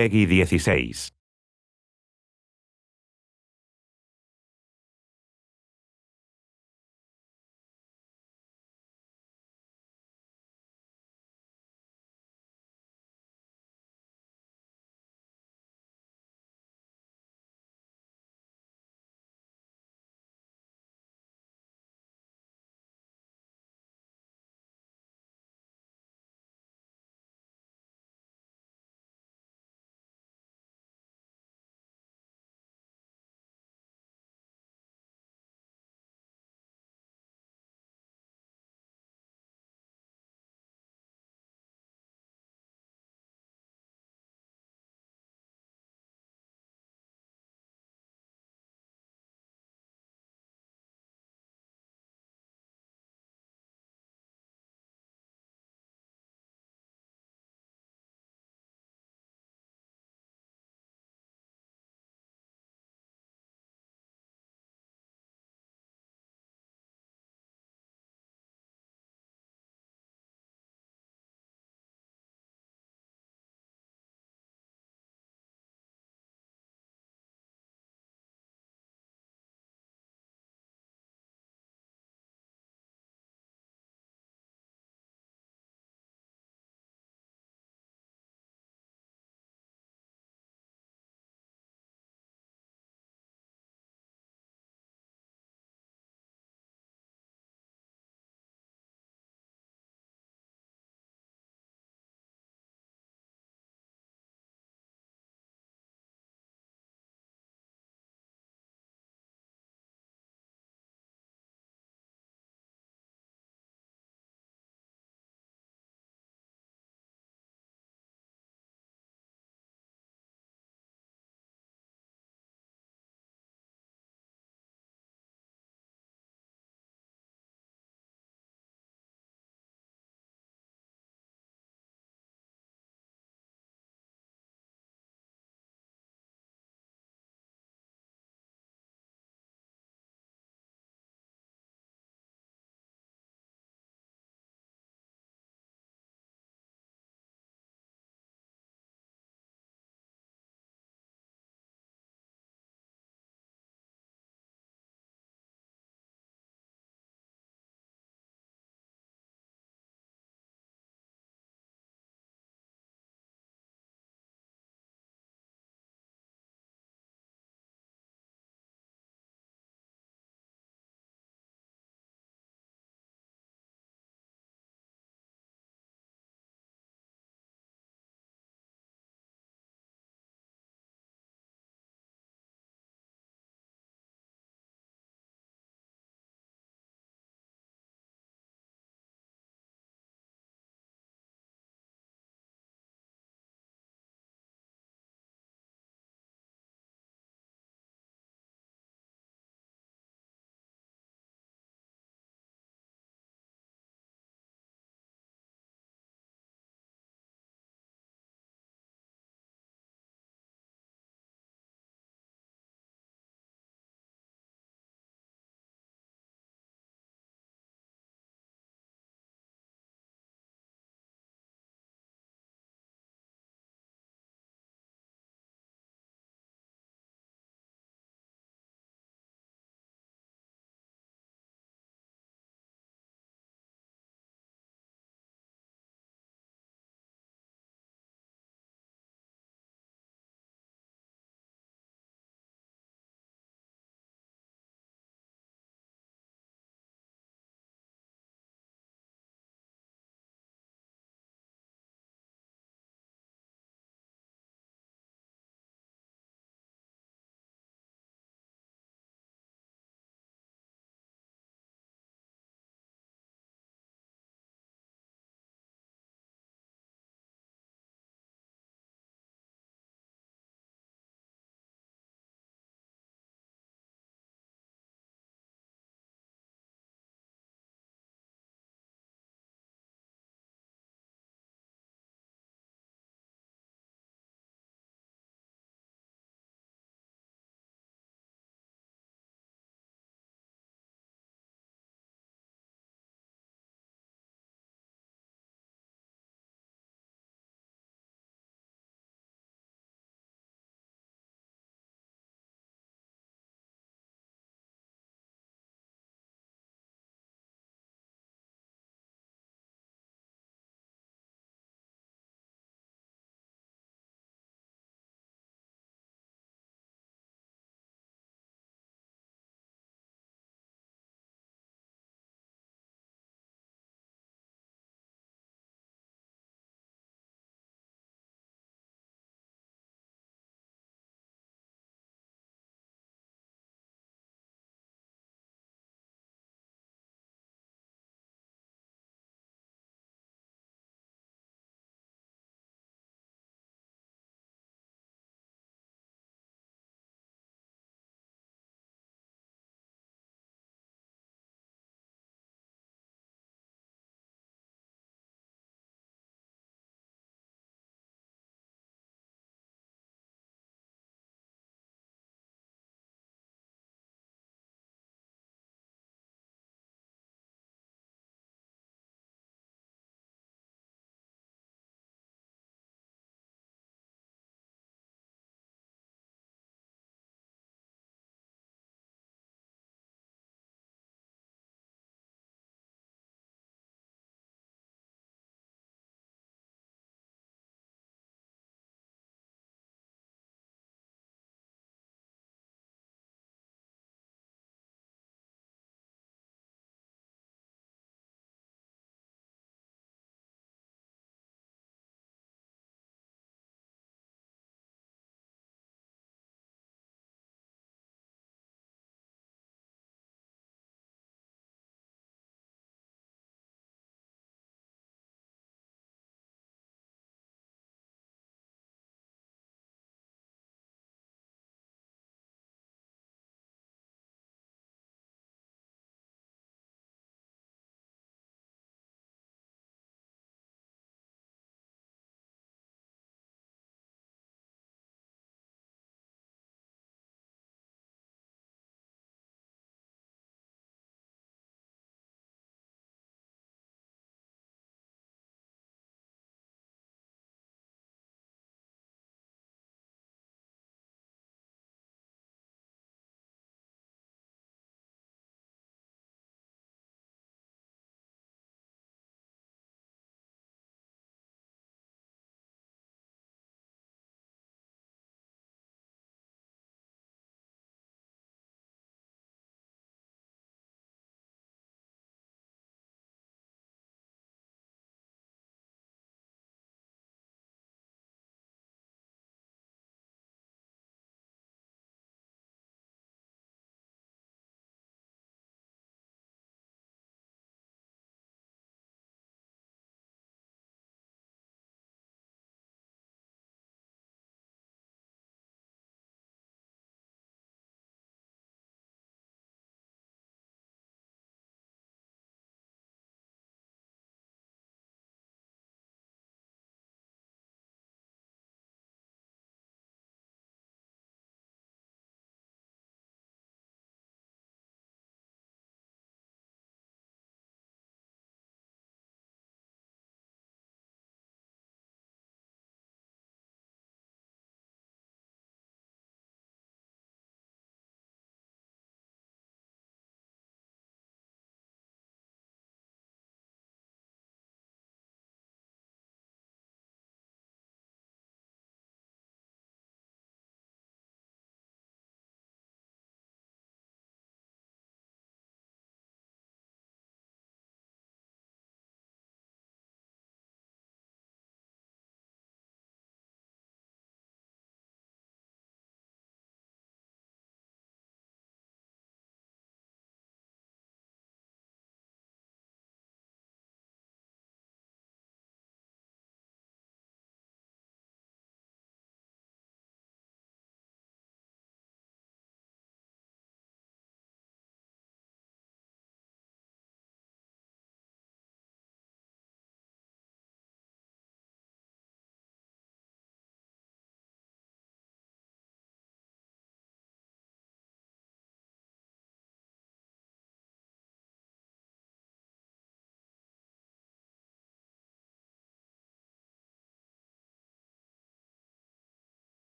Peggy 16.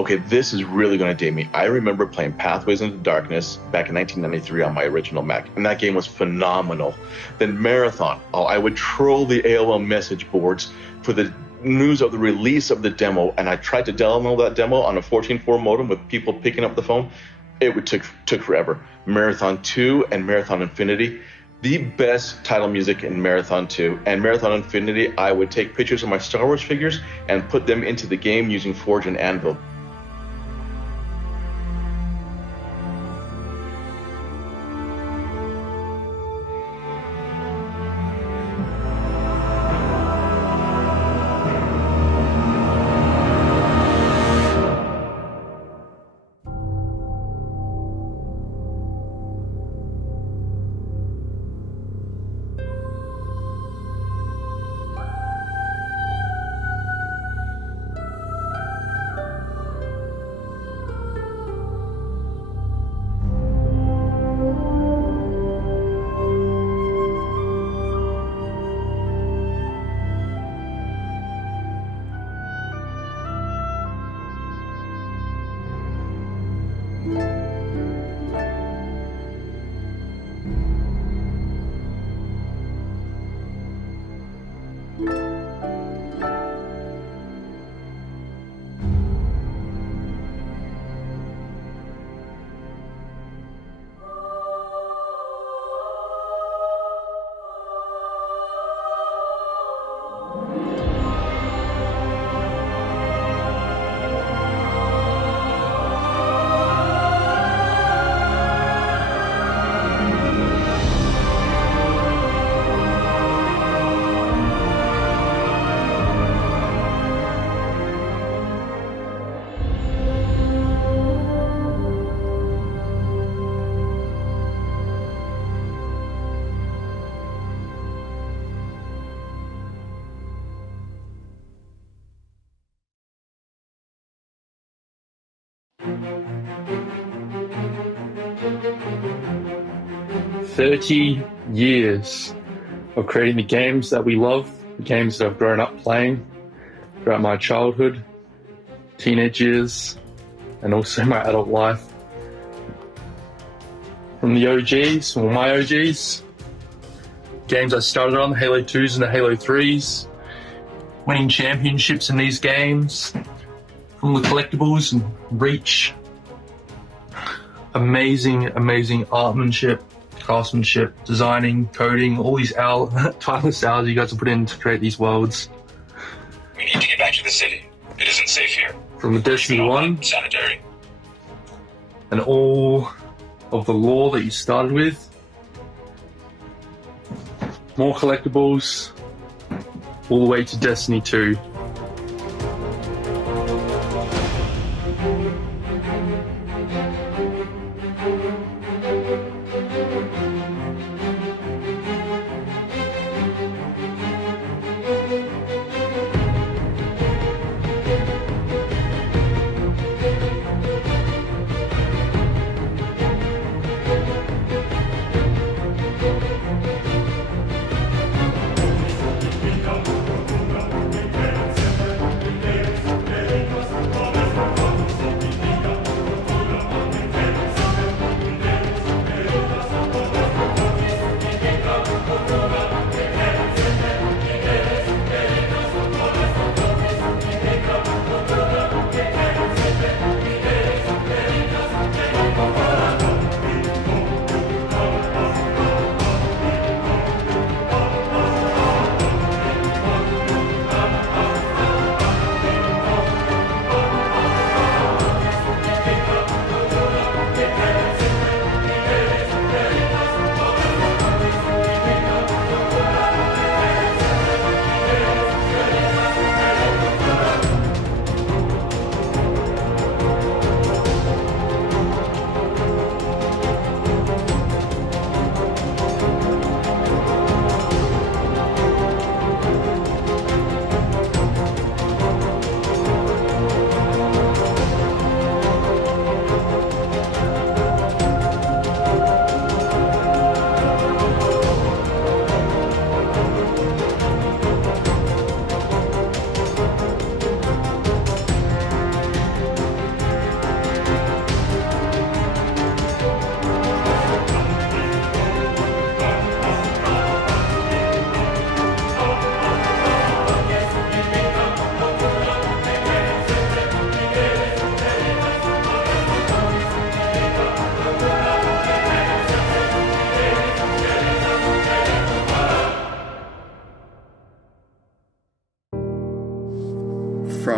Okay, this is really going to date me. I remember playing Pathways into Darkness back in 1993 on my original Mac, and that game was phenomenal. Then Marathon. Oh, I would troll the AOL message boards for the news of the release of the demo, and I tried to download that demo on a 14.4 modem with people picking up the phone. It took forever. Marathon 2 and Marathon Infinity. The best title music in Marathon 2 and Marathon Infinity. I would take pictures of my Star Wars figures and put them into the game using Forge and Anvil. "30 years of creating the games that we love, the games that I've grown up playing throughout my childhood, teenage years, and also my adult life. From the OGs, or my OGs, games I started on, the Halo 2s and the Halo 3s, winning championships in these games, from the collectibles and Reach, amazing artmanship, craftsmanship, designing, coding, all these tireless hours you guys have put in to create these worlds. We need to get back to the city. It isn't safe here. From the Destiny 1, sanitary, and all of the lore that you started with, more collectibles, all the way to Destiny 2.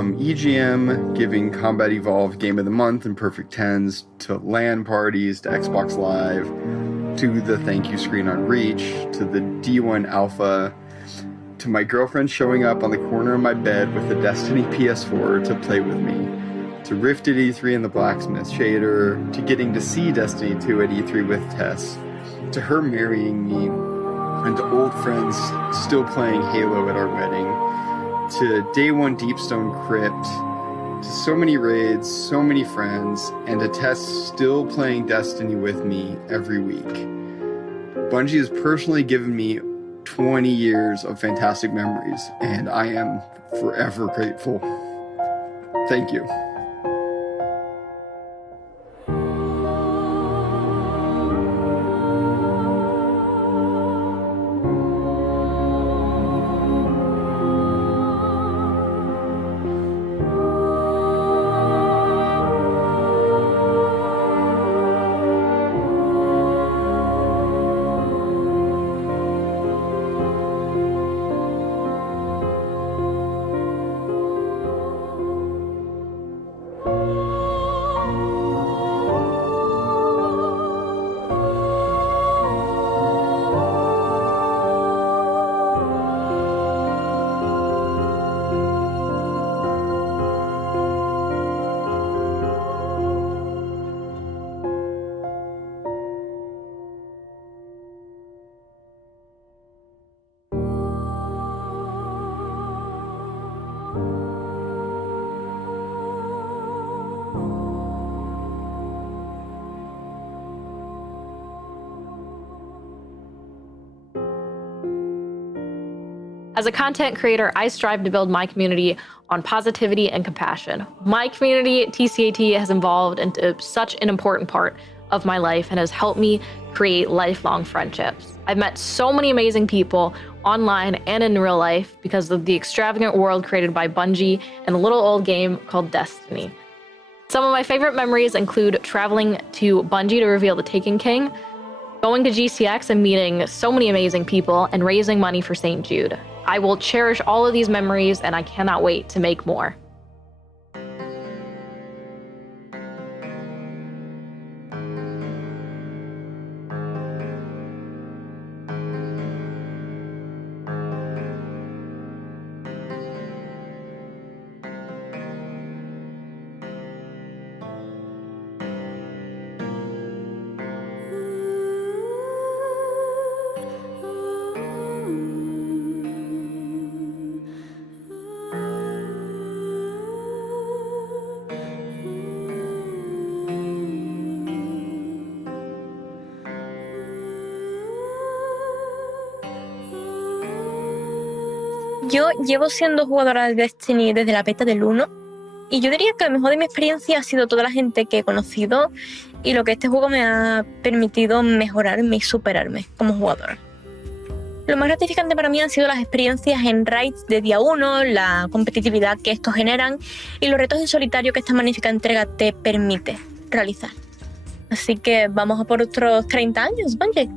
from EGM giving Combat Evolved Game of the Month and Perfect 10s, to LAN parties, to Xbox Live, to the thank you screen on Reach, to the D1 Alpha, to my girlfriend showing up on the corner of my bed with the Destiny PS4 to play with me, to Rift at E3 and the Blacksmith Shader, to getting to see Destiny 2 at E3 with Tess, to her marrying me, and to old friends still playing Halo at our wedding, to Day 1 Deepstone Crypt, to so many raids, so many friends, and to Tess still playing Destiny with me every week. Bungie has personally given me 20 years of fantastic memories, and I am forever grateful. Thank you. As a content creator, I strive to build my community on positivity and compassion. My community, TCAT, has evolved into such an important part of my life and has helped me create lifelong friendships. I've met so many amazing people online and in real life because of the extravagant world created by Bungie and a little old game called Destiny. Some of my favorite memories include traveling to Bungie to reveal the Taken King, going to GCX and meeting so many amazing people, and raising money for St. Jude. I will cherish all of these memories, and I cannot wait to make more. Yo llevo siendo jugadora de Destiny desde la beta del 1 y yo diría que lo mejor de mi experiencia ha sido toda la gente que he conocido y lo que este juego me ha permitido mejorarme y superarme como jugadora. Lo más gratificante para mí han sido las experiencias en raids de día 1, la competitividad que estos generan y los retos en solitario que esta magnífica entrega te permite realizar. Así que vamos a por otros 30 años, Bungie.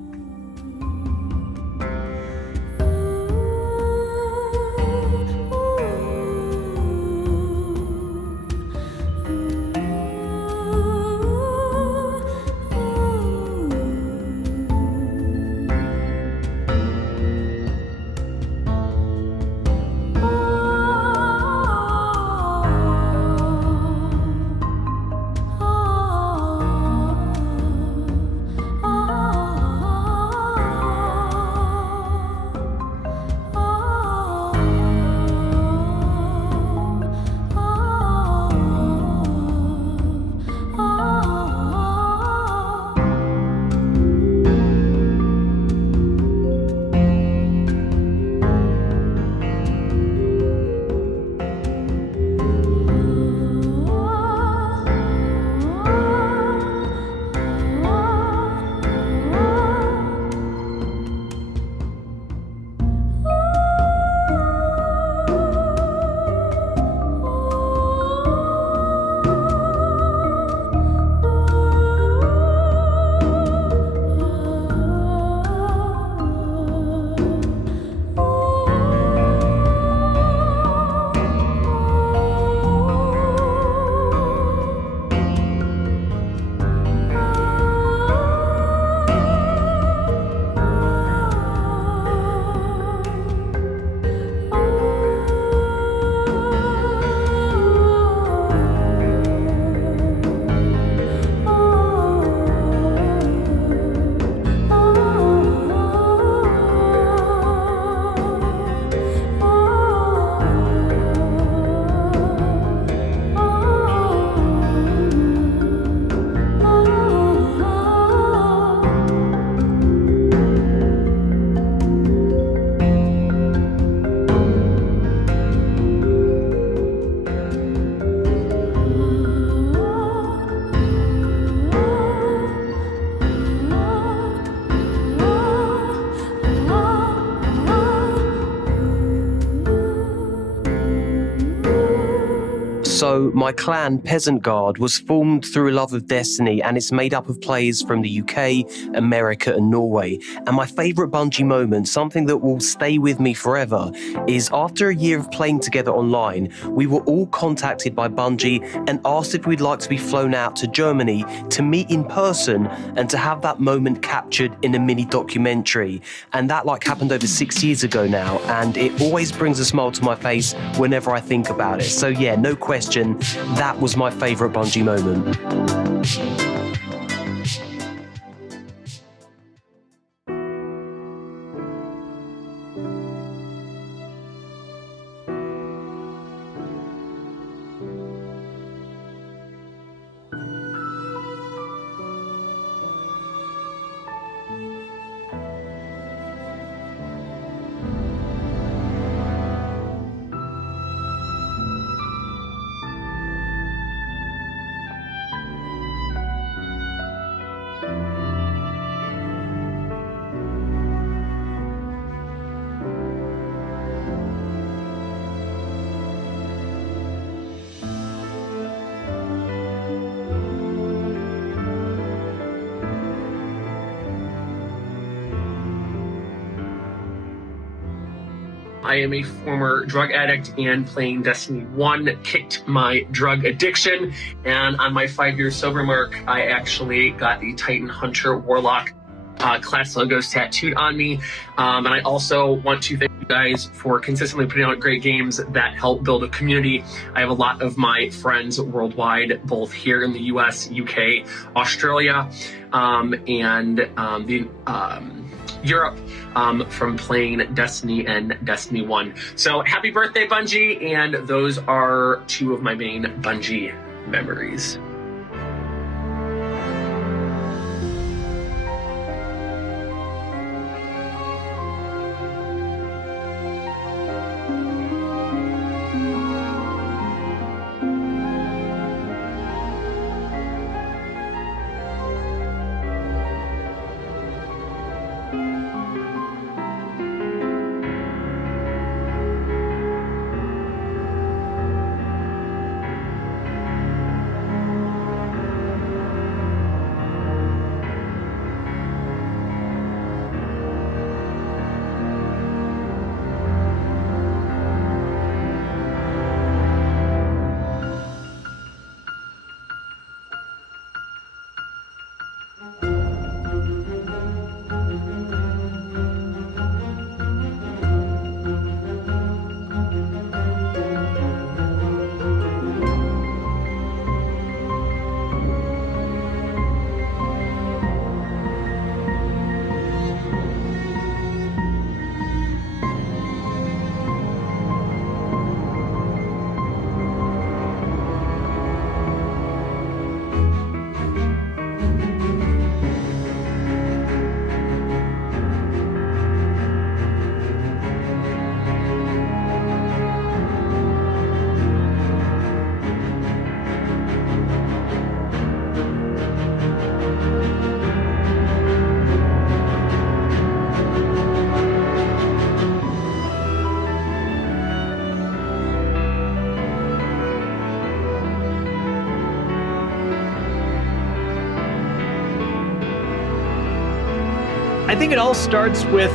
So my clan, Peasant Guard, was formed through a love of Destiny, and it's made up of players from the UK, America and Norway. And my favourite Bungie moment, something that will stay with me forever, is after a year of playing together online, we were all contacted by Bungie and asked if we'd like to be flown out to Germany to meet in person and to have that moment captured in a mini documentary. And that happened over 6 years ago now, and it always brings a smile to my face whenever I think about it. So yeah, no question, that was my favourite Bungie moment. I am a former drug addict, and playing Destiny 1 kicked my drug addiction. And on my 5-year sober mark, I actually got the Titan Hunter Warlock class logos tattooed on me. And I also want to thank you guys for consistently putting out great games that help build a community. I have a lot of my friends worldwide, both here in the US, UK, Australia, and Europe, from playing Destiny and Destiny 1. So happy birthday, Bungie, and those are two of my main Bungie memories. I think it all starts with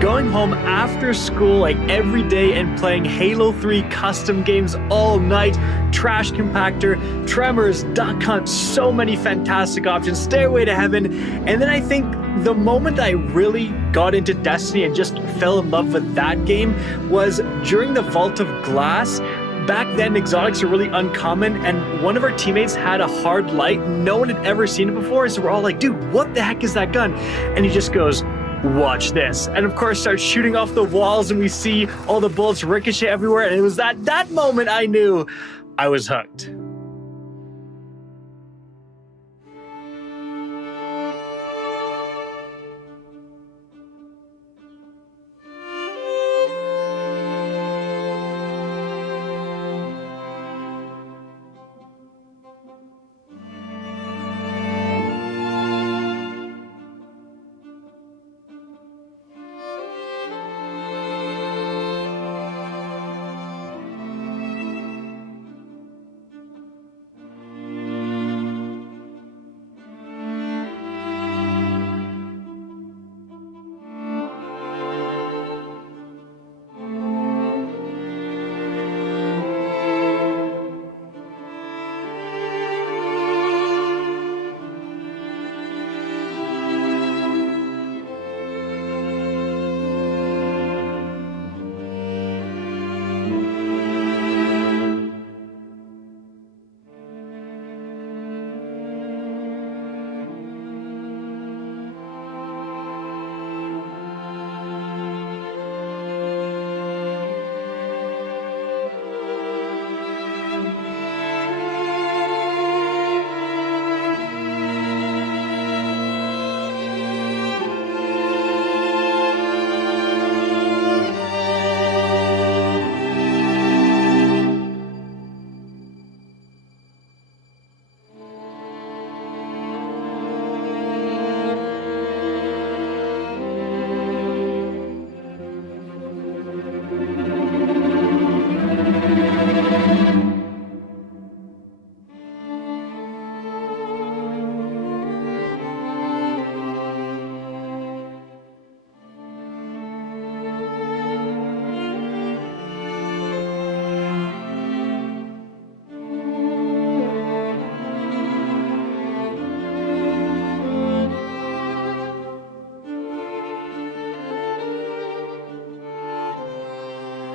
going home after school every day and playing Halo 3 custom games all night, Trash Compactor, Tremors, Duck Hunt, so many fantastic options, Stairway to Heaven. And then I think the moment I really got into Destiny and just fell in love with that game was during the Vault of Glass. Back then, exotics are really uncommon, and one of our teammates had a hard light. No one had ever seen it before, so we're all like, dude, what the heck is that gun? And he just goes, watch this. And of course, starts shooting off the walls, and we see all the bullets ricochet everywhere, and it was that moment I knew I was hooked.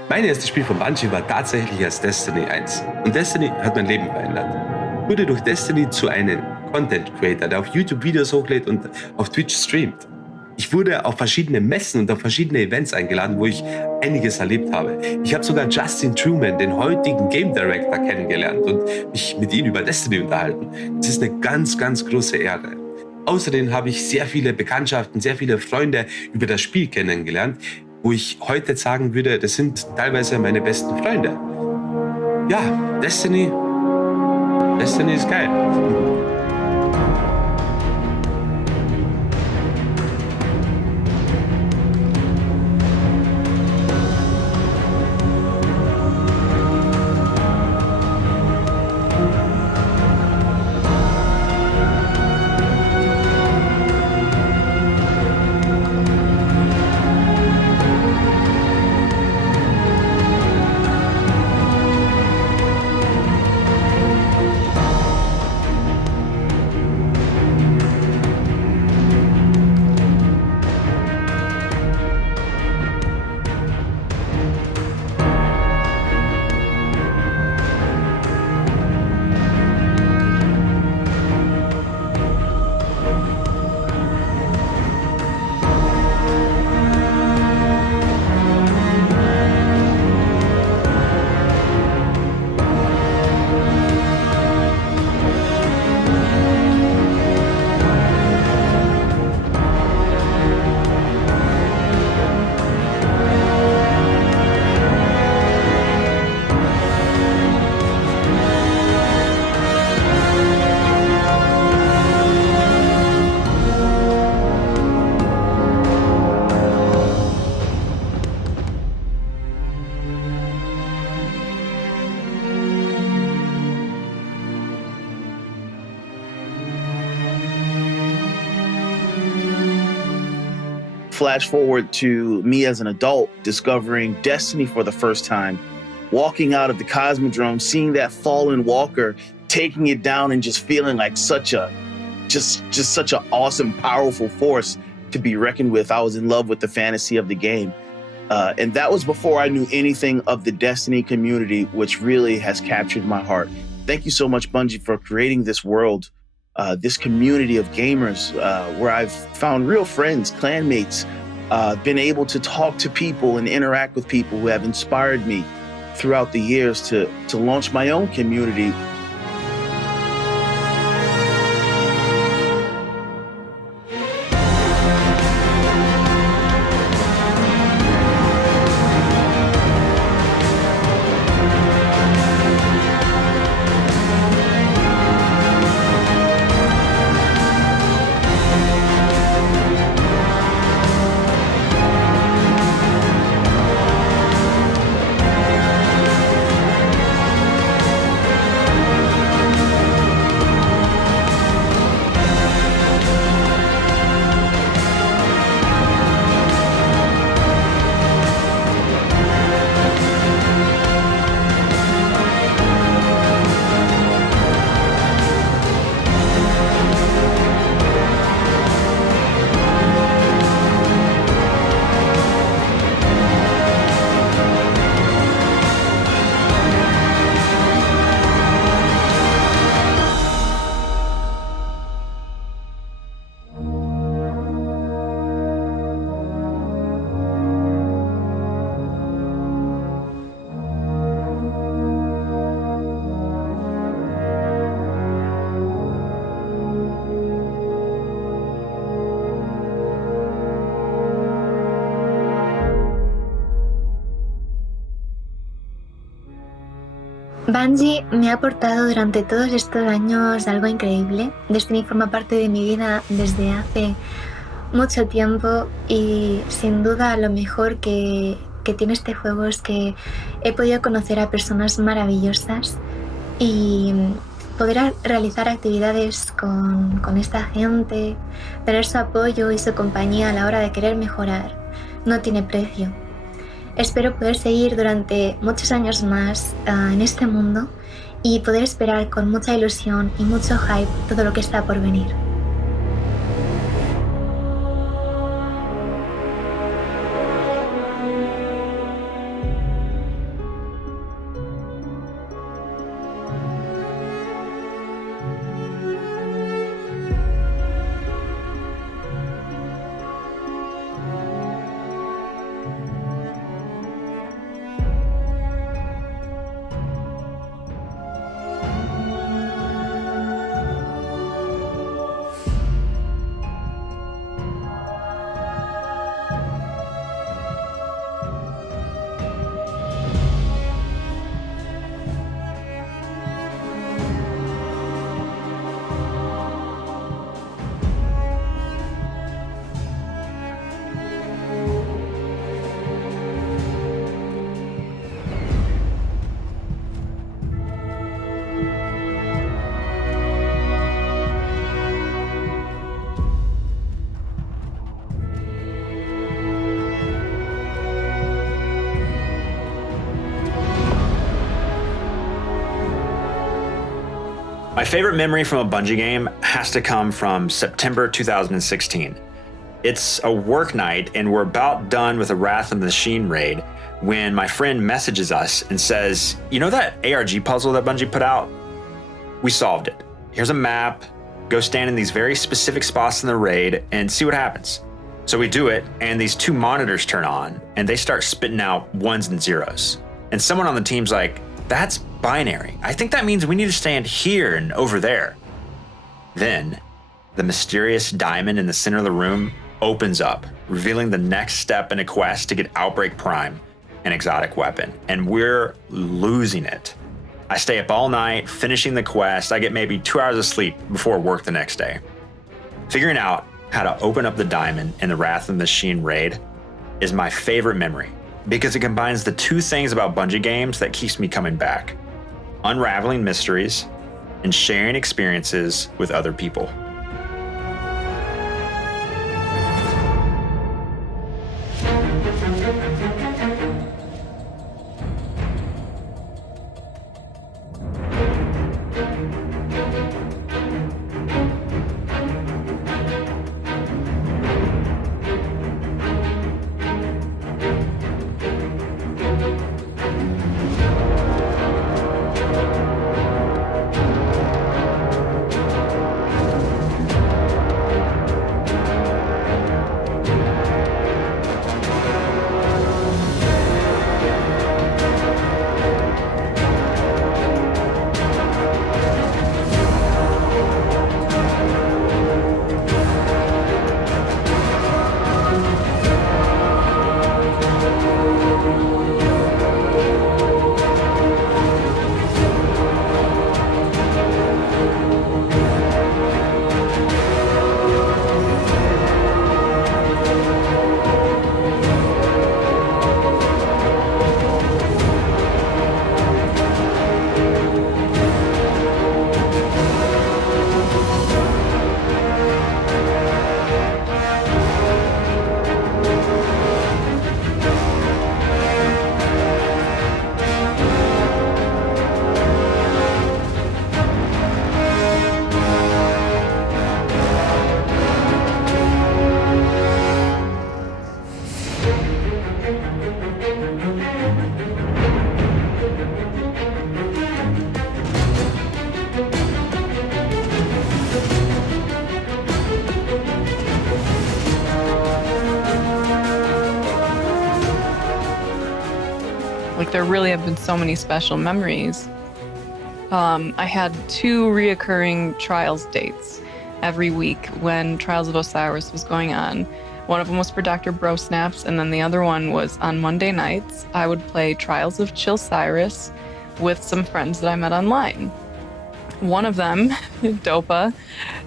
Mein erstes Spiel von Bungie war tatsächlich erst Destiny 1. Und Destiny hat mein Leben verändert. Ich wurde durch Destiny zu einem Content Creator, der auf YouTube Videos hochlädt und auf Twitch streamt. Ich wurde auf verschiedene Messen und auf verschiedene Events eingeladen, wo ich einiges erlebt habe. Ich habe sogar Justin Truman, den heutigen Game Director, kennengelernt und mich mit ihm über Destiny unterhalten. Das ist eine ganz, ganz große Ehre. Außerdem habe ich sehr viele Bekanntschaften, sehr viele Freunde über das Spiel kennengelernt, wo ich heute sagen würde, das sind teilweise meine besten Freunde. Ja, Destiny ist geil. Flash forward to me as an adult discovering Destiny for the first time, walking out of the Cosmodrome, seeing that fallen walker, taking it down and just feeling like such an awesome, powerful force to be reckoned with. I was in love with the fantasy of the game. And that was before I knew anything of the Destiny community, which really has captured my heart. Thank you so much, Bungie, for creating this world, this community of gamers where I've found real friends, clanmates, been able to talk to people and interact with people who have inspired me throughout the years to launch my own community. Bungie me ha aportado durante todos estos años algo increíble. Destiny forma parte de mi vida desde hace mucho tiempo y sin duda lo mejor que tiene este juego es que he podido conocer a personas maravillosas y poder realizar actividades con esta gente, tener su apoyo y su compañía a la hora de querer mejorar, no tiene precio. Espero poder seguir durante muchos años más en este mundo y poder esperar con mucha ilusión y mucho hype todo lo que está por venir. favorite memory from a Bungie game has to come from September 2016. It's a work night and we're about done with a Wrath of the Machine raid when my friend messages us and says, you know that ARG puzzle that Bungie put out? We solved it. Here's a map. Go stand in these very specific spots in the raid and see what happens. So we do it, and these 2 monitors turn on, and they start spitting out 1s and 0s. And someone on the team's like, that's binary. I think that means we need to stand here and over there. Then, the mysterious diamond in the center of the room opens up, revealing the next step in a quest to get Outbreak Prime, an exotic weapon, and we're losing it. I stay up all night, finishing the quest. I get maybe 2 hours of sleep before work the next day. Figuring out how to open up the diamond in the Wrath of the Machine raid is my favorite memory because it combines the 2 things about Bungie games that keeps me coming back: unraveling mysteries and sharing experiences with other people. Like, there really have been so many special memories. I had 2 reoccurring Trials dates every week when Trials of Osiris was going on. One of them was for Dr. Brosnaps, and then the other one was on Monday nights. I would play Trials of Chilcyrus with some friends that I met online. One of them, Dopa,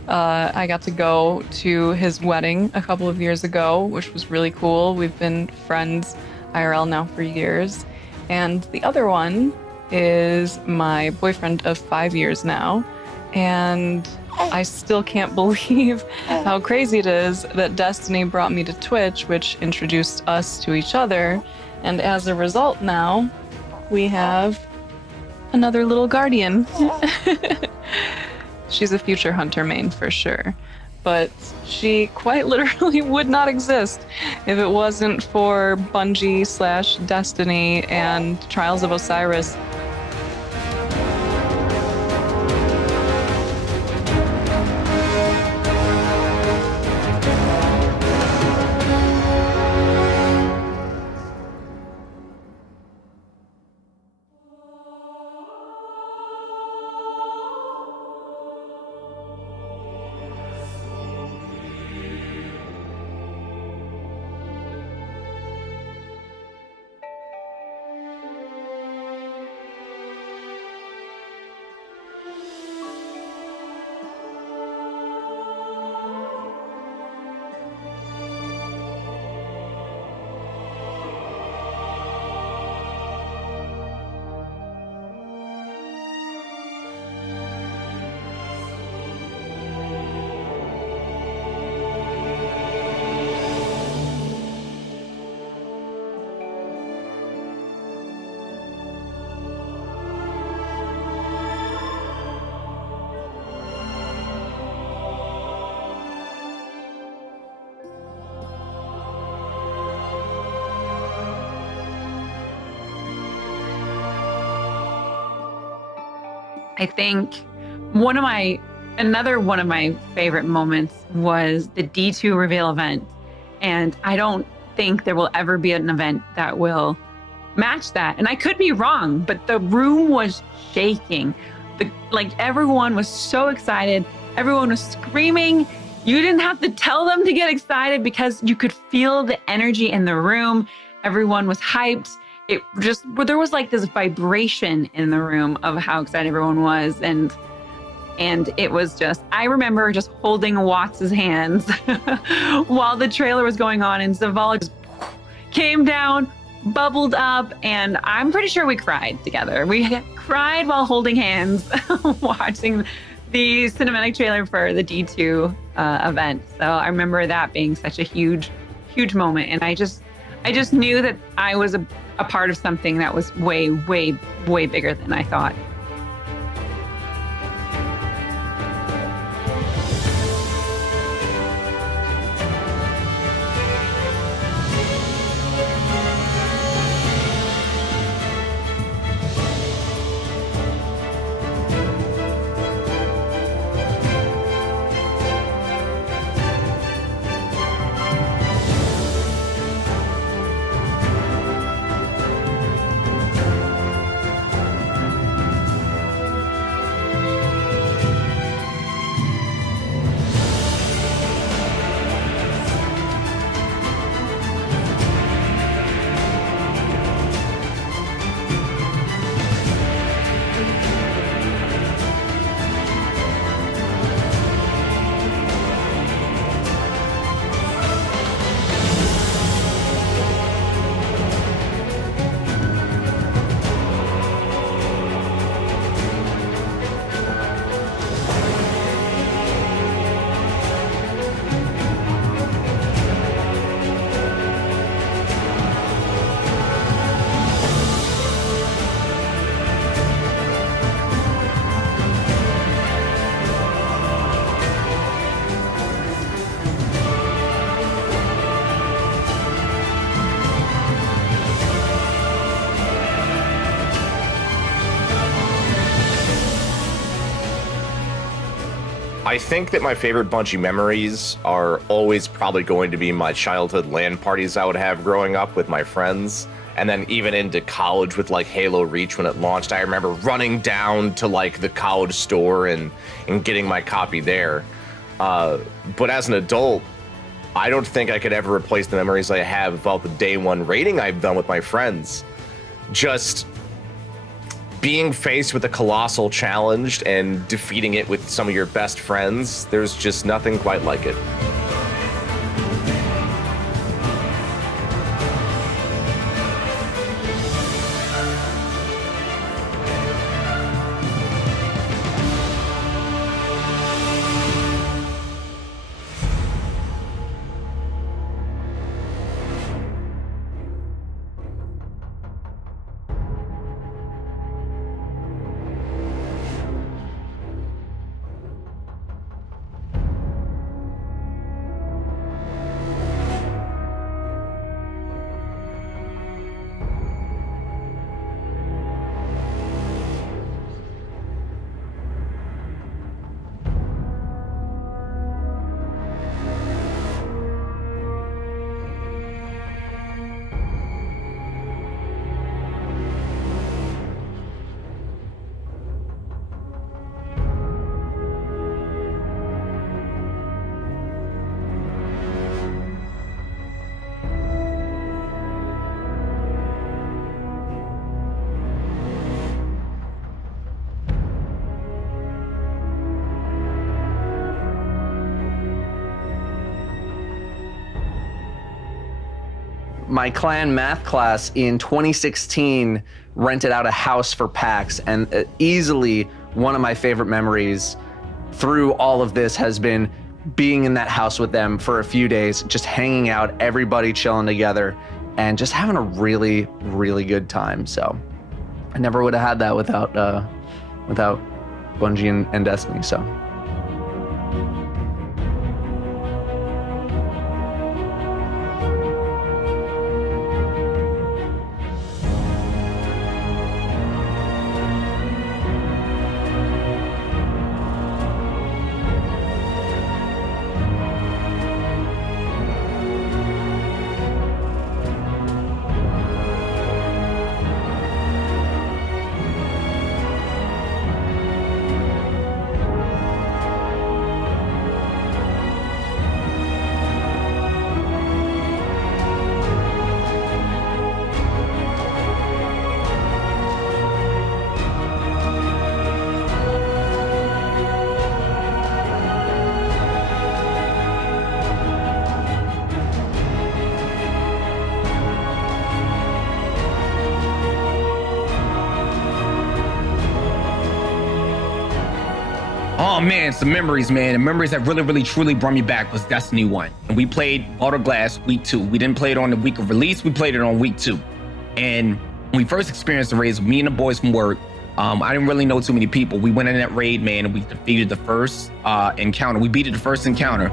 I got to go to his wedding a couple of years ago, which was really cool. We've been friends IRL now for years. And the other one is my boyfriend of 5 years now. And I still can't believe how crazy it is that Destiny brought me to Twitch, which introduced us to each other. And as a result now, we have another little guardian. She's a future hunter main for sure. But she quite literally would not exist if it wasn't for Bungie/Destiny and Trials of Osiris. I think another one of my favorite moments was the D2 reveal event. And I don't think there will ever be an event that will match that. And I could be wrong, but the room was shaking. Everyone was so excited. Everyone was screaming. You didn't have to tell them to get excited because you could feel the energy in the room. Everyone was hyped. There was like this vibration in the room of how excited everyone was. And it was I remember just holding Watts' hands while the trailer was going on, and Zavala just came down, bubbled up, and I'm pretty sure we cried together. We cried while holding hands, watching the cinematic trailer for the D2 event. So I remember that being such a huge, huge moment. And I just knew that I was a part of something that was way, way, way bigger than I thought. I think that my favorite Bungie memories are always probably going to be my childhood LAN parties I would have growing up with my friends. And then even into college with like Halo Reach when it launched, I remember running down to like the college store and getting my copy there. But as an adult, I don't think I could ever replace the memories I have about the day one raiding I've done with my friends. Just being faced with a colossal challenge and defeating it with some of your best friends, there's just nothing quite like it. My clan math class in 2016 rented out a house for PAX, and easily one of my favorite memories through all of this has been being in that house with them for a few days, just hanging out, everybody chilling together, and just having a really, really good time. So I never would have had that without Bungie and Destiny. So. Oh man, some memories, man. The memories that really, really, truly brought me back was Destiny 1. And we played Alder Glass week 2. We didn't play it on the week of release, we played it on week 2. And when we first experienced the raids, me and the boys from work, I didn't really know too many people. We went in that raid, man, and we defeated the first encounter. We beat the first encounter.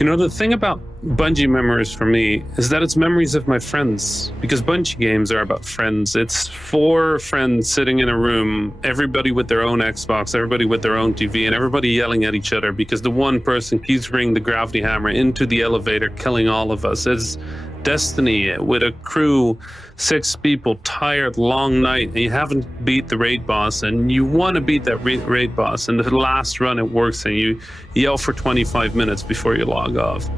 You know, the thing about Bungie memories for me is that it's memories of my friends, because Bungie games are about friends. It's 4 friends sitting in a room, everybody with their own Xbox, everybody with their own TV, and everybody yelling at each other because the one person keeps bringing the gravity hammer into the elevator, killing all of us. It's Destiny with a crew, 6 people, tired, long night, and you haven't beat the raid boss, and you want to beat that raid boss, and the last run it works, and you yell for 25 minutes before you log off.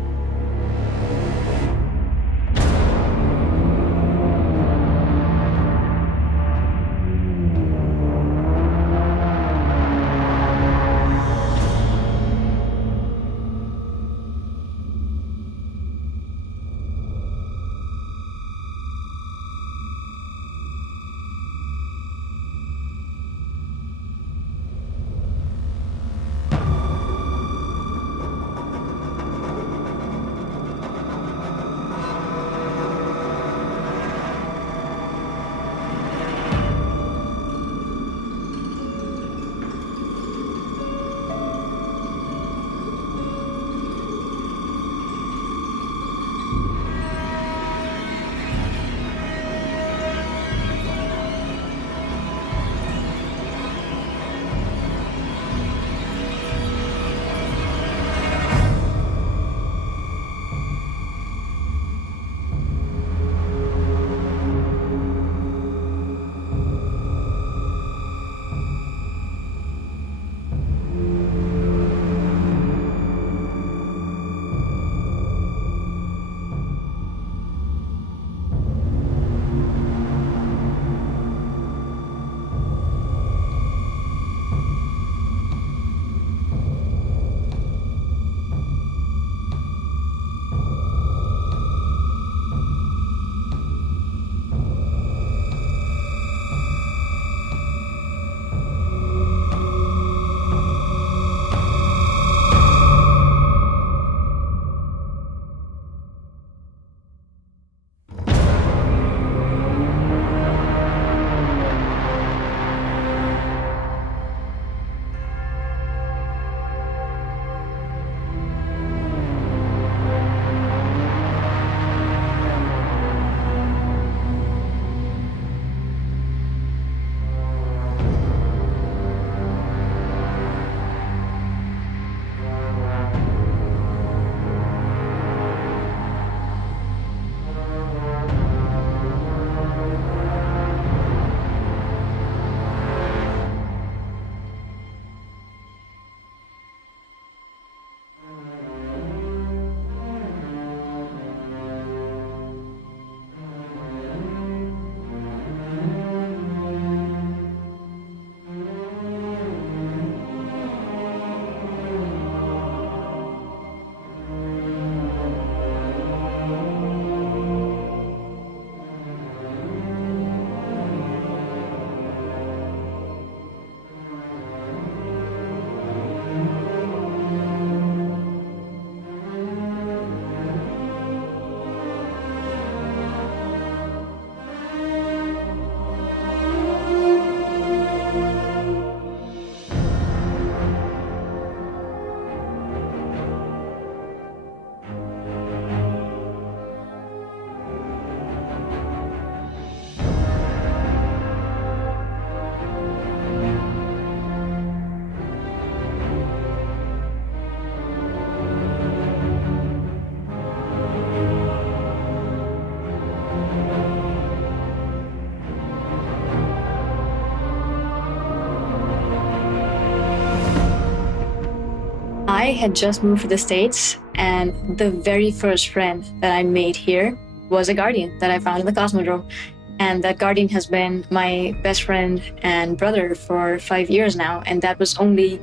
I had just moved to the States, and the very first friend that I made here was a guardian that I found in the Cosmodrome. And that guardian has been my best friend and brother for 5 years now. And that was only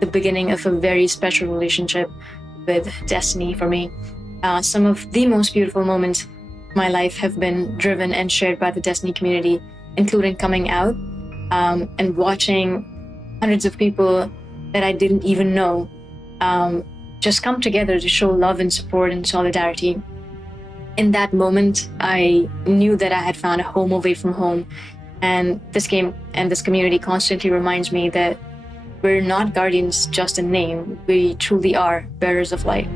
the beginning of a very special relationship with Destiny for me. Some of the most beautiful moments of my life have been driven and shared by the Destiny community, including coming out and watching hundreds of people that I didn't even know just come together to show love and support and solidarity. In that moment, I knew that I had found a home away from home. And this game and this community constantly reminds me that we're not guardians just in name. We truly are bearers of light.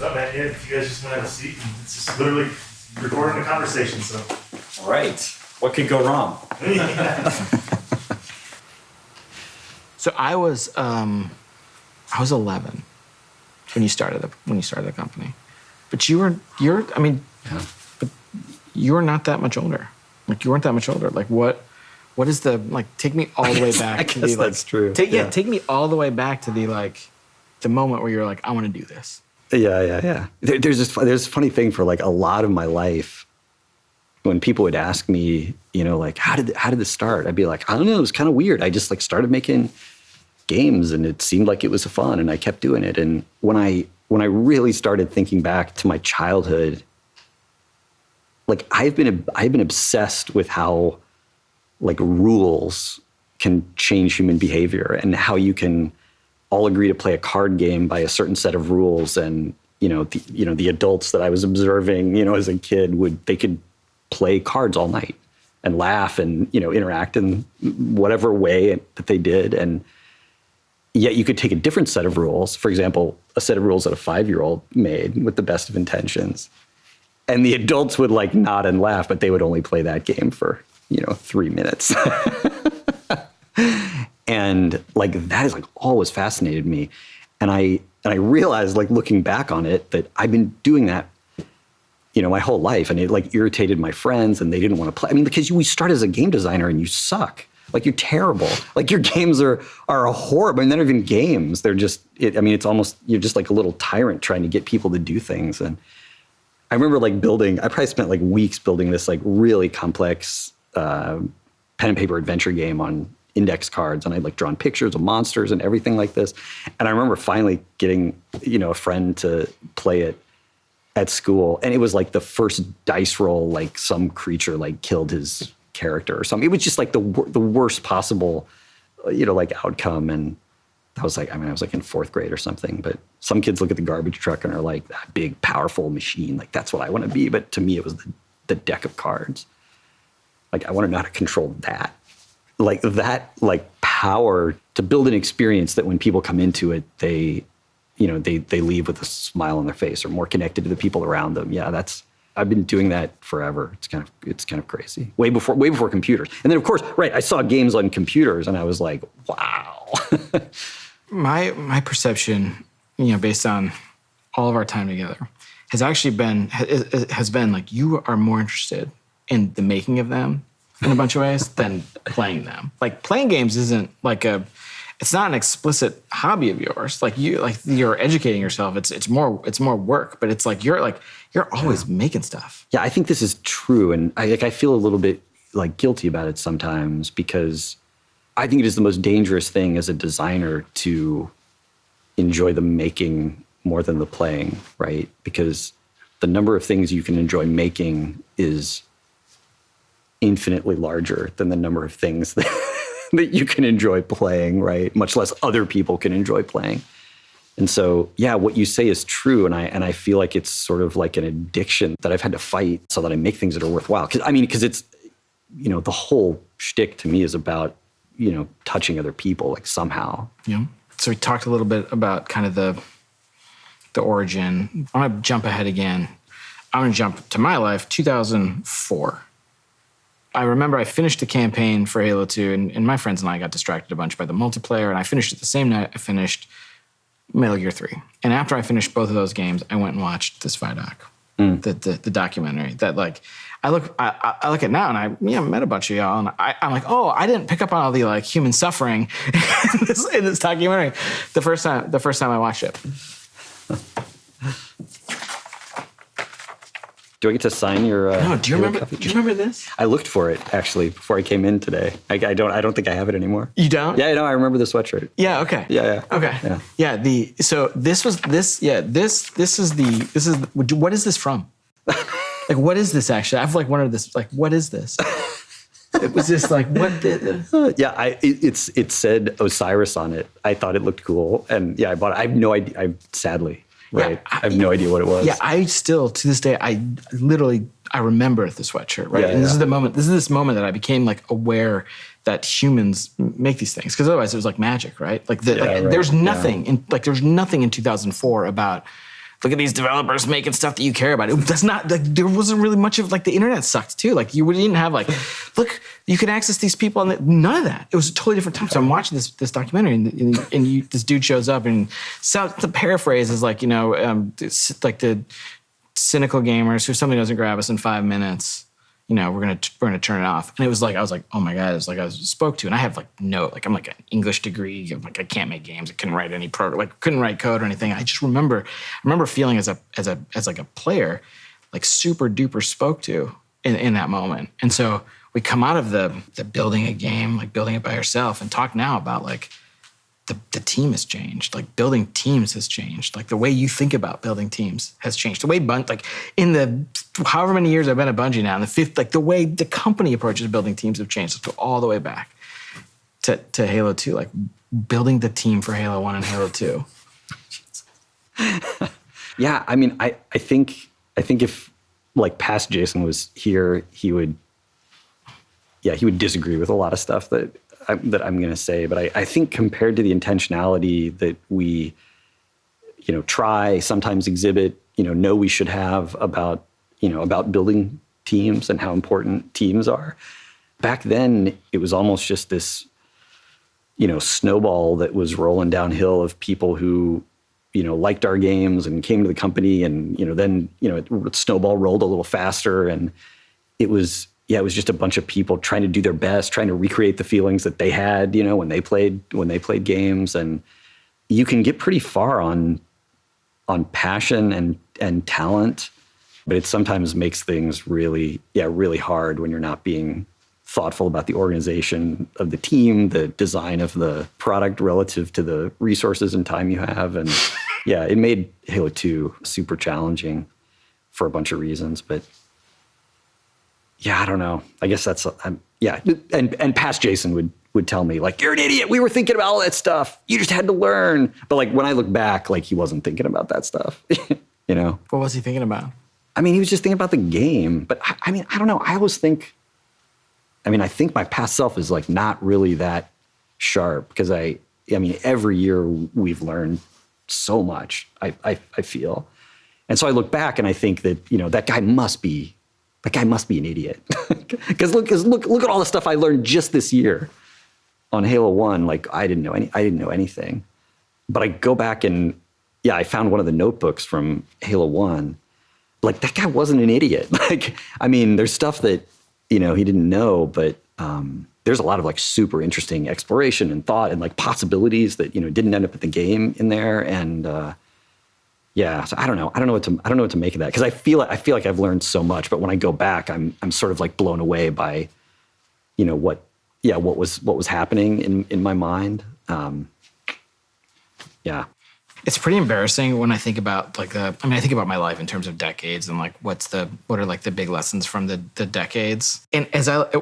What's up, man? Yeah, if you guys just want to have a seat, it's just literally recording a conversation, so. All right. What could go wrong? So I was 11 when you started the company, but but you were not that much older. Like you weren't that much older. Like what is the take me all the way back? I guess that's true. Take me all the way back to the moment where you're like, I want to do this. Yeah. There's a funny thing for like a lot of my life. When people would ask me, like, how did this start? I'd be like, I don't know. It was kind of weird. I just started making games, and it seemed like it was fun, and I kept doing it. And when I really started thinking back to my childhood, I've been obsessed with how rules can change human behavior, and how you can all agree to play a card game by a certain set of rules. And the adults that I was observing, as a kid they could play cards all night and laugh and interact in whatever way that they did. And yet you could take a different set of rules, for example, a set of rules that a 5-year-old made with the best of intentions, and the adults would nod and laugh, but they would only play that game for 3 minutes. And that has always fascinated me. And I realized, looking back on it, that I've been doing that my whole life, and it irritated my friends, and they didn't want to play. I mean, because we start as a game designer and you suck. You're terrible. Your games are horrible. I mean, they're not even games. They're just, it's almost, you're just a little tyrant trying to get people to do things. And I remember building, I probably spent weeks building this really complex pen and paper adventure game on index cards. And I'd drawn pictures of monsters and everything like this. And I remember finally getting, a friend to play it at school. And it was the first dice roll, some creature killed his character or something. It was just the worst possible, outcome. And I was I was in 4th grade or something. But some kids look at the garbage truck and are that big, powerful machine. That's what I want to be. But to me, it was the deck of cards. Like, I want to know how to control that. Like power to build an experience that when people come into it, they leave with a smile on their face or more connected to the people around them. Yeah, I've been doing that forever. It's kind of crazy. Way before computers. And then of course, right, I saw games on computers and I was like, wow. My perception, based on all of our time together, has actually been like you are more interested in the making of them in a bunch of ways than playing them. Like playing games isn't like it's not an explicit hobby of yours. You're educating yourself. It's more work, but it's like you're always making stuff. Yeah, I think this is true, and I feel a little bit like guilty about it sometimes because I think it is the most dangerous thing as a designer to enjoy the making more than the playing, right? Because the number of things you can enjoy making is infinitely larger than the number of things that you can enjoy playing, right? Much less other people can enjoy playing. And so, yeah, what you say is true, and I feel like it's sort of like an addiction that I've had to fight so that I make things that are worthwhile. Because it's, the whole shtick to me is about, touching other people, like somehow. Yeah. So we talked a little bit about kind of the origin. I want to jump ahead again. I'm going to jump to my life, 2004. I remember I finished the campaign for Halo 2, and my friends and I got distracted a bunch by the multiplayer, and I finished it the same night I finished Metal Gear 3. And after I finished both of those games, I went and watched this Vidoc, the documentary that, like, I look at now, and I met a bunch of y'all, and I'm like, oh, I didn't pick up on all the, like, human suffering in this documentary the first time I watched it. Do I get to sign your? No. Do you remember this? I looked for it actually before I came in today. I don't think I have it anymore. You don't? Yeah, no, I remember the sweatshirt. Yeah. Okay. Yeah. Okay. Yeah. This is what is this from? Like, what is this actually? I've like wondered this. Like, what is this? It was just like, what did? Yeah, it said Osiris on it. I thought it looked cool, and yeah, I bought it. I have no idea. Sadly. Right. Yeah, I have no idea what it was. Yeah, I still, to this day, I remember the sweatshirt, right? And this is this moment that I became like aware that humans make these things. Because otherwise it was like magic, right? Like, there's nothing there's nothing in 2004 about, look at these developers making stuff that you care about. That's not, like, there wasn't really much of, like, the internet sucked too. Like, you didn't have, like, look, you can access these people, and none of that. It was a totally different time. So I'm watching this documentary, and this dude shows up, and the paraphrase is like, like the cynical gamers who something doesn't grab us in 5 minutes, we're gonna turn it off. And it was like, I was like, oh my God, it's like I was spoke to. And I have I'm like an English degree. Like, I can't make games. I couldn't write any couldn't write code or anything. I just remember feeling as like a player, like super duper spoke to in that moment. And so we come out of the building a game, like building it by yourself, and talk now about like the team has changed. Like, building teams has changed. Like, the way you think about building teams has changed. The way in the however many years I've been at Bungie now, in the fifth, like, the way the company approaches building teams have changed. Let's go all the way back to Halo 2, like building the team for Halo 1 and Halo 2. Yeah, I mean, I think if like past Jason was here, he would disagree with a lot of stuff that I'm going to say, but I think compared to the intentionality that we, try, sometimes exhibit, know we should have about building teams and how important teams are. Back then, it was almost just this, snowball that was rolling downhill of people who, liked our games and came to the company, and, then, it snowball rolled a little faster, and it was just a bunch of people trying to do their best, trying to recreate the feelings that they had, when they played games. And you can get pretty far on passion and talent, but it sometimes makes things really hard when you're not being thoughtful about the organization of the team, the design of the product relative to the resources and time you have. And yeah, it made Halo 2 super challenging for a bunch of reasons, but yeah, I don't know. I guess that's, and past Jason would tell me, like, you're an idiot. We were thinking about all that stuff. You just had to learn. But like, when I look back, like, he wasn't thinking about that stuff, What was he thinking about? I mean, he was just thinking about the game. But I mean, I don't know. I think my past self is like not really that sharp because I mean, every year we've learned so much, I feel. And so I look back and I think that, that guy must be an idiot. Because look at all the stuff I learned just this year on Halo 1. Like I didn't know anything. But I go back and I found one of the notebooks from Halo 1. Like that guy wasn't an idiot. Like, I mean, there's stuff that, he didn't know, but there's a lot of like super interesting exploration and thought and like possibilities that, didn't end up at the game in there. And so I don't know. I don't know what to make of that. Because I feel like I've learned so much, but when I go back, I'm sort of like blown away by, what was happening in my mind. It's pretty embarrassing when I think about I think about my life in terms of decades and like what are like the big lessons from the decades. And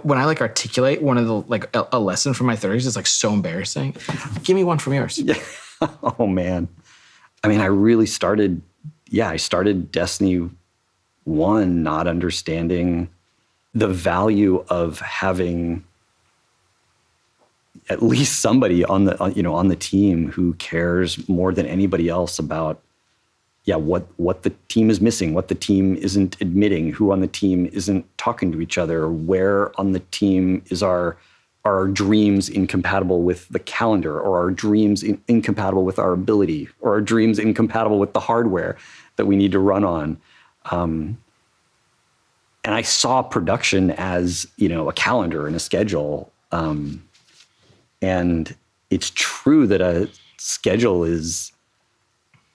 when I like articulate one of the like a lesson from my 30s is like so embarrassing. Give me one from yours. Yeah. Oh man. I mean, I started Destiny 1 not understanding the value of having at least somebody on the team who cares more than anybody else about what the team is missing, what the team isn't admitting, who on the team isn't talking to each other, where on the team are our dreams incompatible with the calendar, or our dreams incompatible with our ability, or our dreams incompatible with the hardware that we need to run on. And I saw production as, a calendar and a schedule. And it's true that a schedule is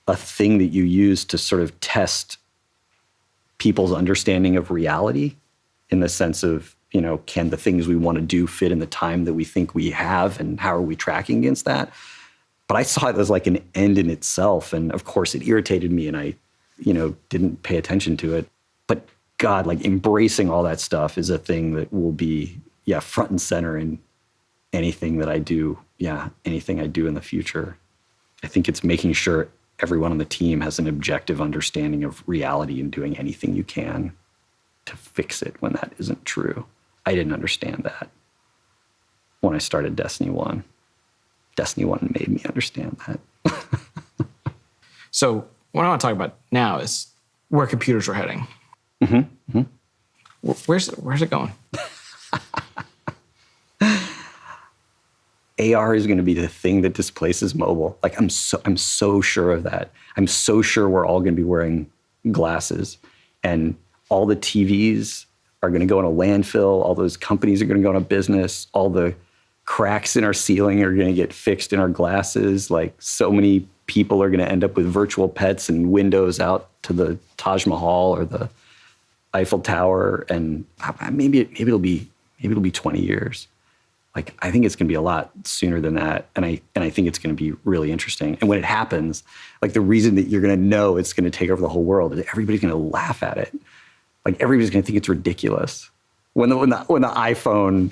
a thing that you use to sort of test people's understanding of reality in the sense of, can the things we want to do fit in the time that we think we have, and how are we tracking against that? But I saw it as like an end in itself. And of course it irritated me and I, didn't pay attention to it. But God, like embracing all that stuff is a thing that will be, front and center in anything that I do, anything I do in the future. I think it's making sure everyone on the team has an objective understanding of reality and doing anything you can to fix it when that isn't true. I didn't understand that when I started Destiny 1. Destiny 1 made me understand that. So what I want to talk about now is where computers are heading. Mm-hmm. Mm-hmm. Where's it going? AR is going to be the thing that displaces mobile. Like I'm so sure of that. I'm so sure we're all going to be wearing glasses, and all the TVs are going to go in a landfill. All those companies are going to go out of business. All the cracks in our ceiling are going to get fixed in our glasses. Like so many people are going to end up with virtual pets and windows out to the Taj Mahal or the Eiffel Tower. And maybe it'll be 20 years. Like, I think it's going to be a lot sooner than that. And I think it's going to be really interesting. And when it happens, like the reason that you're going to know it's going to take over the whole world is everybody's going to laugh at it. Like everybody's going to think it's ridiculous. When the iPhone,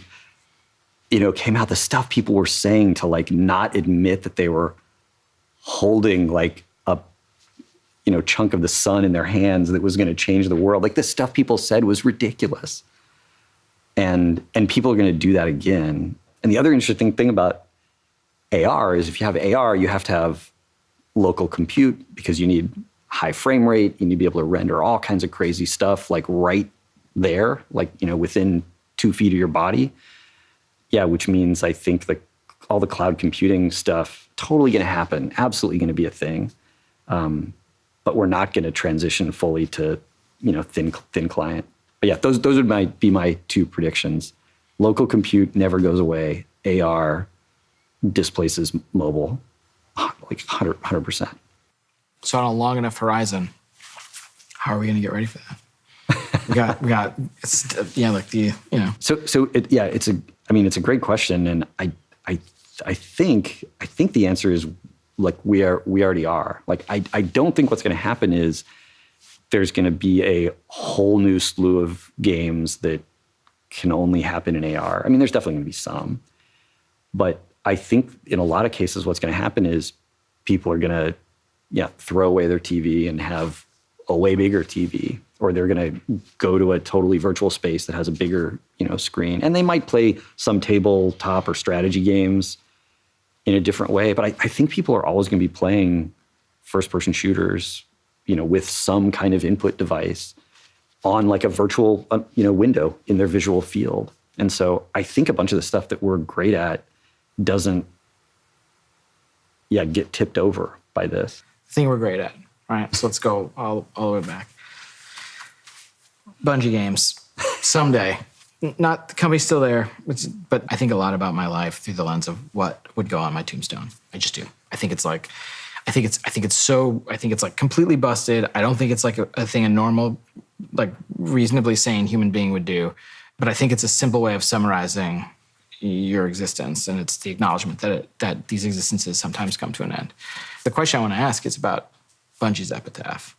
came out, the stuff people were saying to like not admit that they were holding like a, chunk of the sun in their hands that was going to change the world. Like the stuff people said was ridiculous. And people are going to do that again. And the other interesting thing about AR is if you have AR, you have to have local compute because you need high frame rate. You need to be able to render all kinds of crazy stuff like right there, like, within 2 feet of your body. Yeah, which means I think all the cloud computing stuff totally going to happen, absolutely going to be a thing. But we're not going to transition fully to, thin client. But yeah, those would be my two predictions. Local compute never goes away. AR displaces mobile, like 100%. So on a long enough horizon, how are we going to get ready for that? we got it's it's a great question, and I think the answer is like we already are. Like I don't think what's going to happen is there's going to be a whole new slew of games that can only happen in AR. I mean, there's definitely going to be some. But I think in a lot of cases, what's going to happen is people are going to, throw away their TV and have a way bigger TV, or they're going to go to a totally virtual space that has a bigger, screen. And they might play some tabletop or strategy games in a different way. But I think people are always going to be playing first-person shooters, with some kind of input device on like a virtual, window in their visual field. And so I think a bunch of the stuff that we're great at doesn't, get tipped over by this. The thing we're great at, right? So let's go all the way back. Bungie games, someday. Not the company's still there, but I think a lot about my life through the lens of what would go on my tombstone. I just do. I think it's like completely busted. I don't think it's like a thing a normal, like reasonably sane human being would do. But I think it's a simple way of summarizing your existence, and it's the acknowledgement that these existences sometimes come to an end. The question I want to ask is about Bungie's epitaph.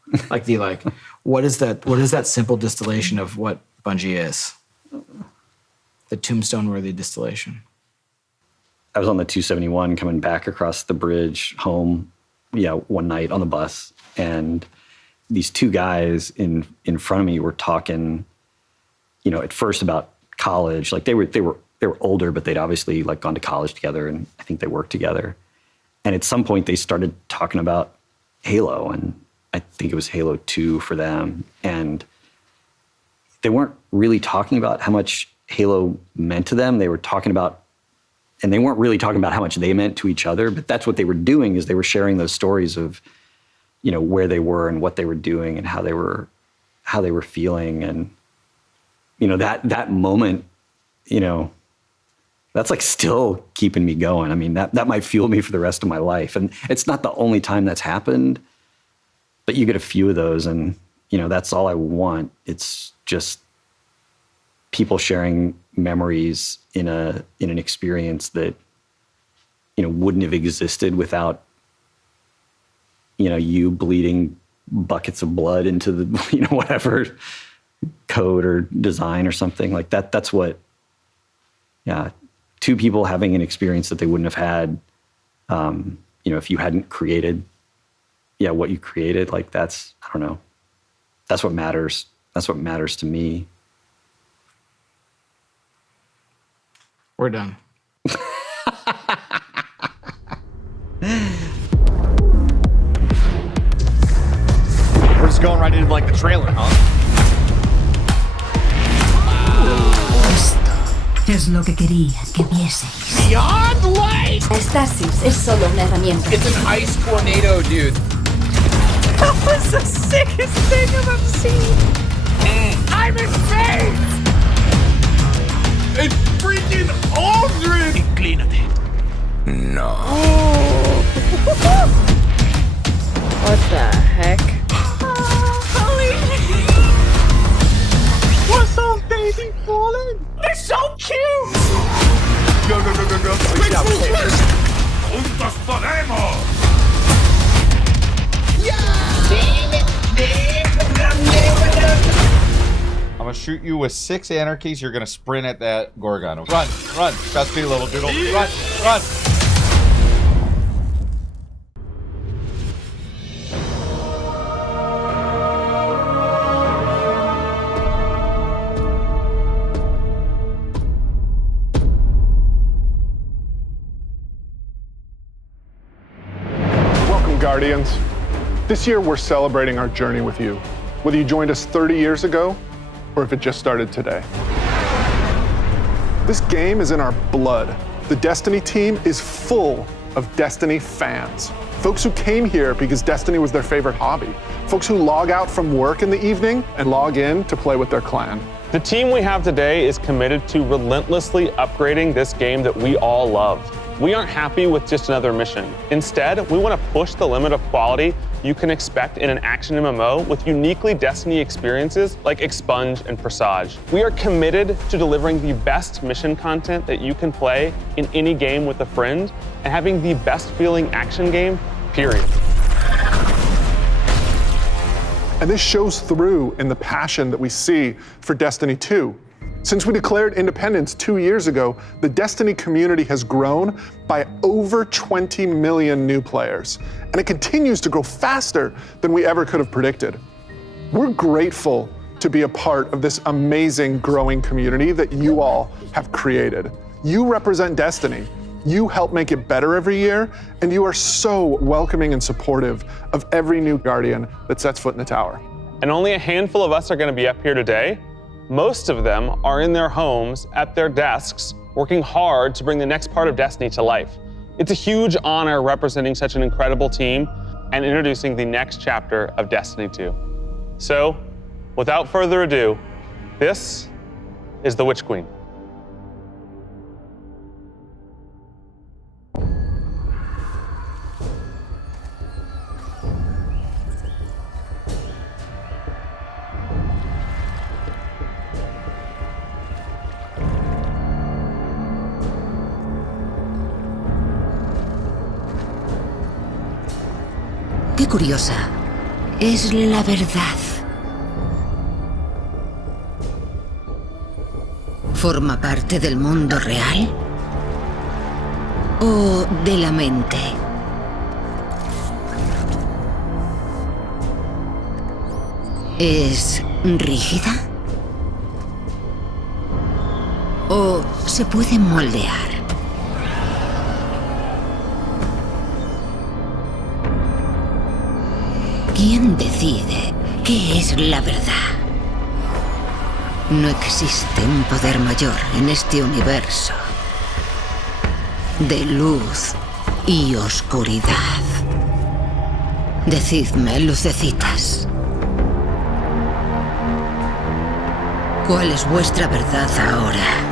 What is that simple distillation of what Bungie is? The tombstone-worthy distillation. I was on the 271 coming back across the bridge home, one night on the bus, and these two guys in front of me were talking, at first about college. Like they were older, but they'd obviously like gone to college together, and I think they worked together. And at some point they started talking about Halo, and I think it was Halo 2 for them. And they weren't really talking about how much Halo meant to them. They were talking about, and they weren't really talking about how much they meant to each other, but that's what they were doing, is they were sharing those stories of, where they were and what they were doing and how they were feeling. And, that moment, that's like still keeping me going. I mean, that might fuel me for the rest of my life. And it's not the only time that's happened, but you get a few of those, and, that's all I want. It's just people sharing memories in an experience that, wouldn't have existed without, you bleeding buckets of blood into the, whatever code or design or something like that. That's what, two people having an experience that they wouldn't have had, if you hadn't created, what you created. Like that's, I don't know. That's what matters. That's what matters to me. We're done. We're just going right into like the trailer, huh? Esto es lo que quería que vieseis. Beyond light! Estasis es solo una herramienta. It's an ice tornado, dude. That was the sickest thing I've ever seen. I'm insane! It's freaking Aldrin! Inclínate. No. What the heck? What's up, baby falling? They're so cute! Go. Quick movers! Juntos podemos! I'm gonna shoot you with 6 anarchies. You're gonna sprint at that Gorgon. Run! Fast speed, little doodle. Run! Welcome, Guardians. This year, we're celebrating our journey with you, whether you joined us 30 years ago or if it just started today. This game is in our blood. The Destiny team is full of Destiny fans. Folks who came here because Destiny was their favorite hobby. Folks who log out from work in the evening and log in to play with their clan. The team we have today is committed to relentlessly upgrading this game that we all love. We aren't happy with just another mission. Instead, we want to push the limit of quality you can expect in an action MMO with uniquely Destiny experiences like Expunge and Presage. We are committed to delivering the best mission content that you can play in any game with a friend and having the best feeling action game, period. And this shows through in the passion that we see for Destiny 2. Since we declared independence 2 years ago, the Destiny community has grown by over 20 million new players, and it continues to grow faster than we ever could have predicted. We're grateful to be a part of this amazing growing community that you all have created. You represent Destiny. You help make it better every year, and you are so welcoming and supportive of every new Guardian that sets foot in the tower. And only a handful of us are going to be up here today. Most of them are in their homes, at their desks, working hard to bring the next part of Destiny to life. It's a huge honor representing such an incredible team and introducing the next chapter of Destiny 2. So, without further ado, this is the Witch Queen. Qué curiosa es la verdad. ¿Forma parte del mundo real o de la mente? ¿Es rígida o se puede moldear? ¿Quién decide qué es la verdad? No existe un poder mayor en este universo de luz y oscuridad. Decidme, lucecitas, ¿cuál es vuestra verdad ahora?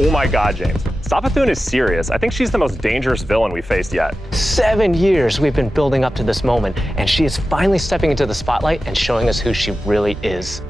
Oh my God, James. Savathun is serious. I think she's the most dangerous villain we faced yet. 7 years we've been building up to this moment, and she is finally stepping into the spotlight and showing us who she really is.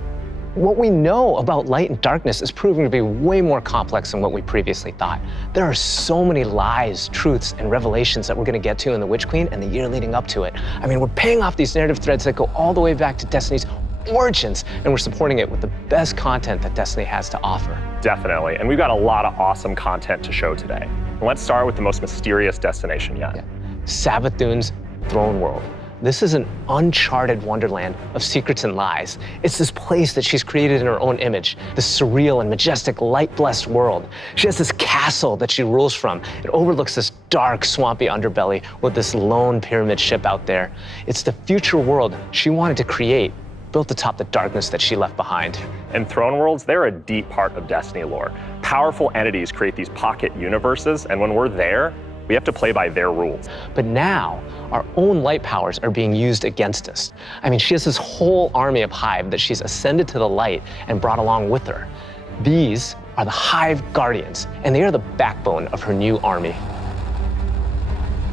What we know about light and darkness is proving to be way more complex than what we previously thought. There are so many lies, truths, and revelations that we're going to get to in The Witch Queen and the year leading up to it. I mean, we're paying off these narrative threads that go all the way back to Destiny's origins, and we're supporting it with the best content that Destiny has to offer. Definitely, and we've got a lot of awesome content to show today. Let's start with the most mysterious destination yet. Yeah. Savathun's Throne World. This is an uncharted wonderland of secrets and lies. It's this place that she's created in her own image, this surreal and majestic light-blessed world. She has this castle that she rules from. It overlooks this dark, swampy underbelly with this lone pyramid ship out there. It's the future world she wanted to create, built atop the darkness that she left behind. And Throne Worlds, they're a deep part of Destiny lore. Powerful entities create these pocket universes, and when we're there, we have to play by their rules. But now, our own light powers are being used against us. I mean, she has this whole army of Hive that she's ascended to the light and brought along with her. These are the Hive Guardians, and they are the backbone of her new army.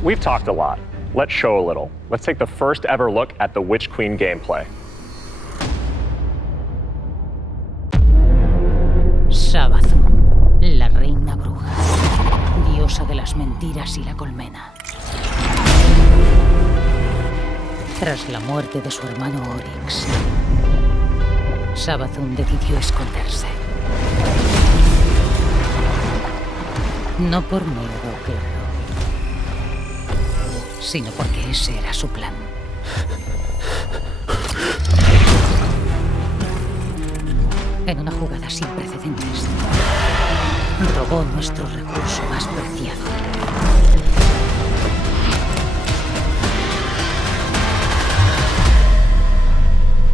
We've talked a lot. Let's show a little. Let's take the first ever look at the Witch Queen gameplay. Savathun, la Reina Bruja, diosa de las mentiras y la colmena. Tras la muerte de su hermano Oryx, Savathun decidió esconderse. No por miedo, claro, sino porque ese era su plan. En una jugada sin precedentes, robó nuestro recurso más preciado.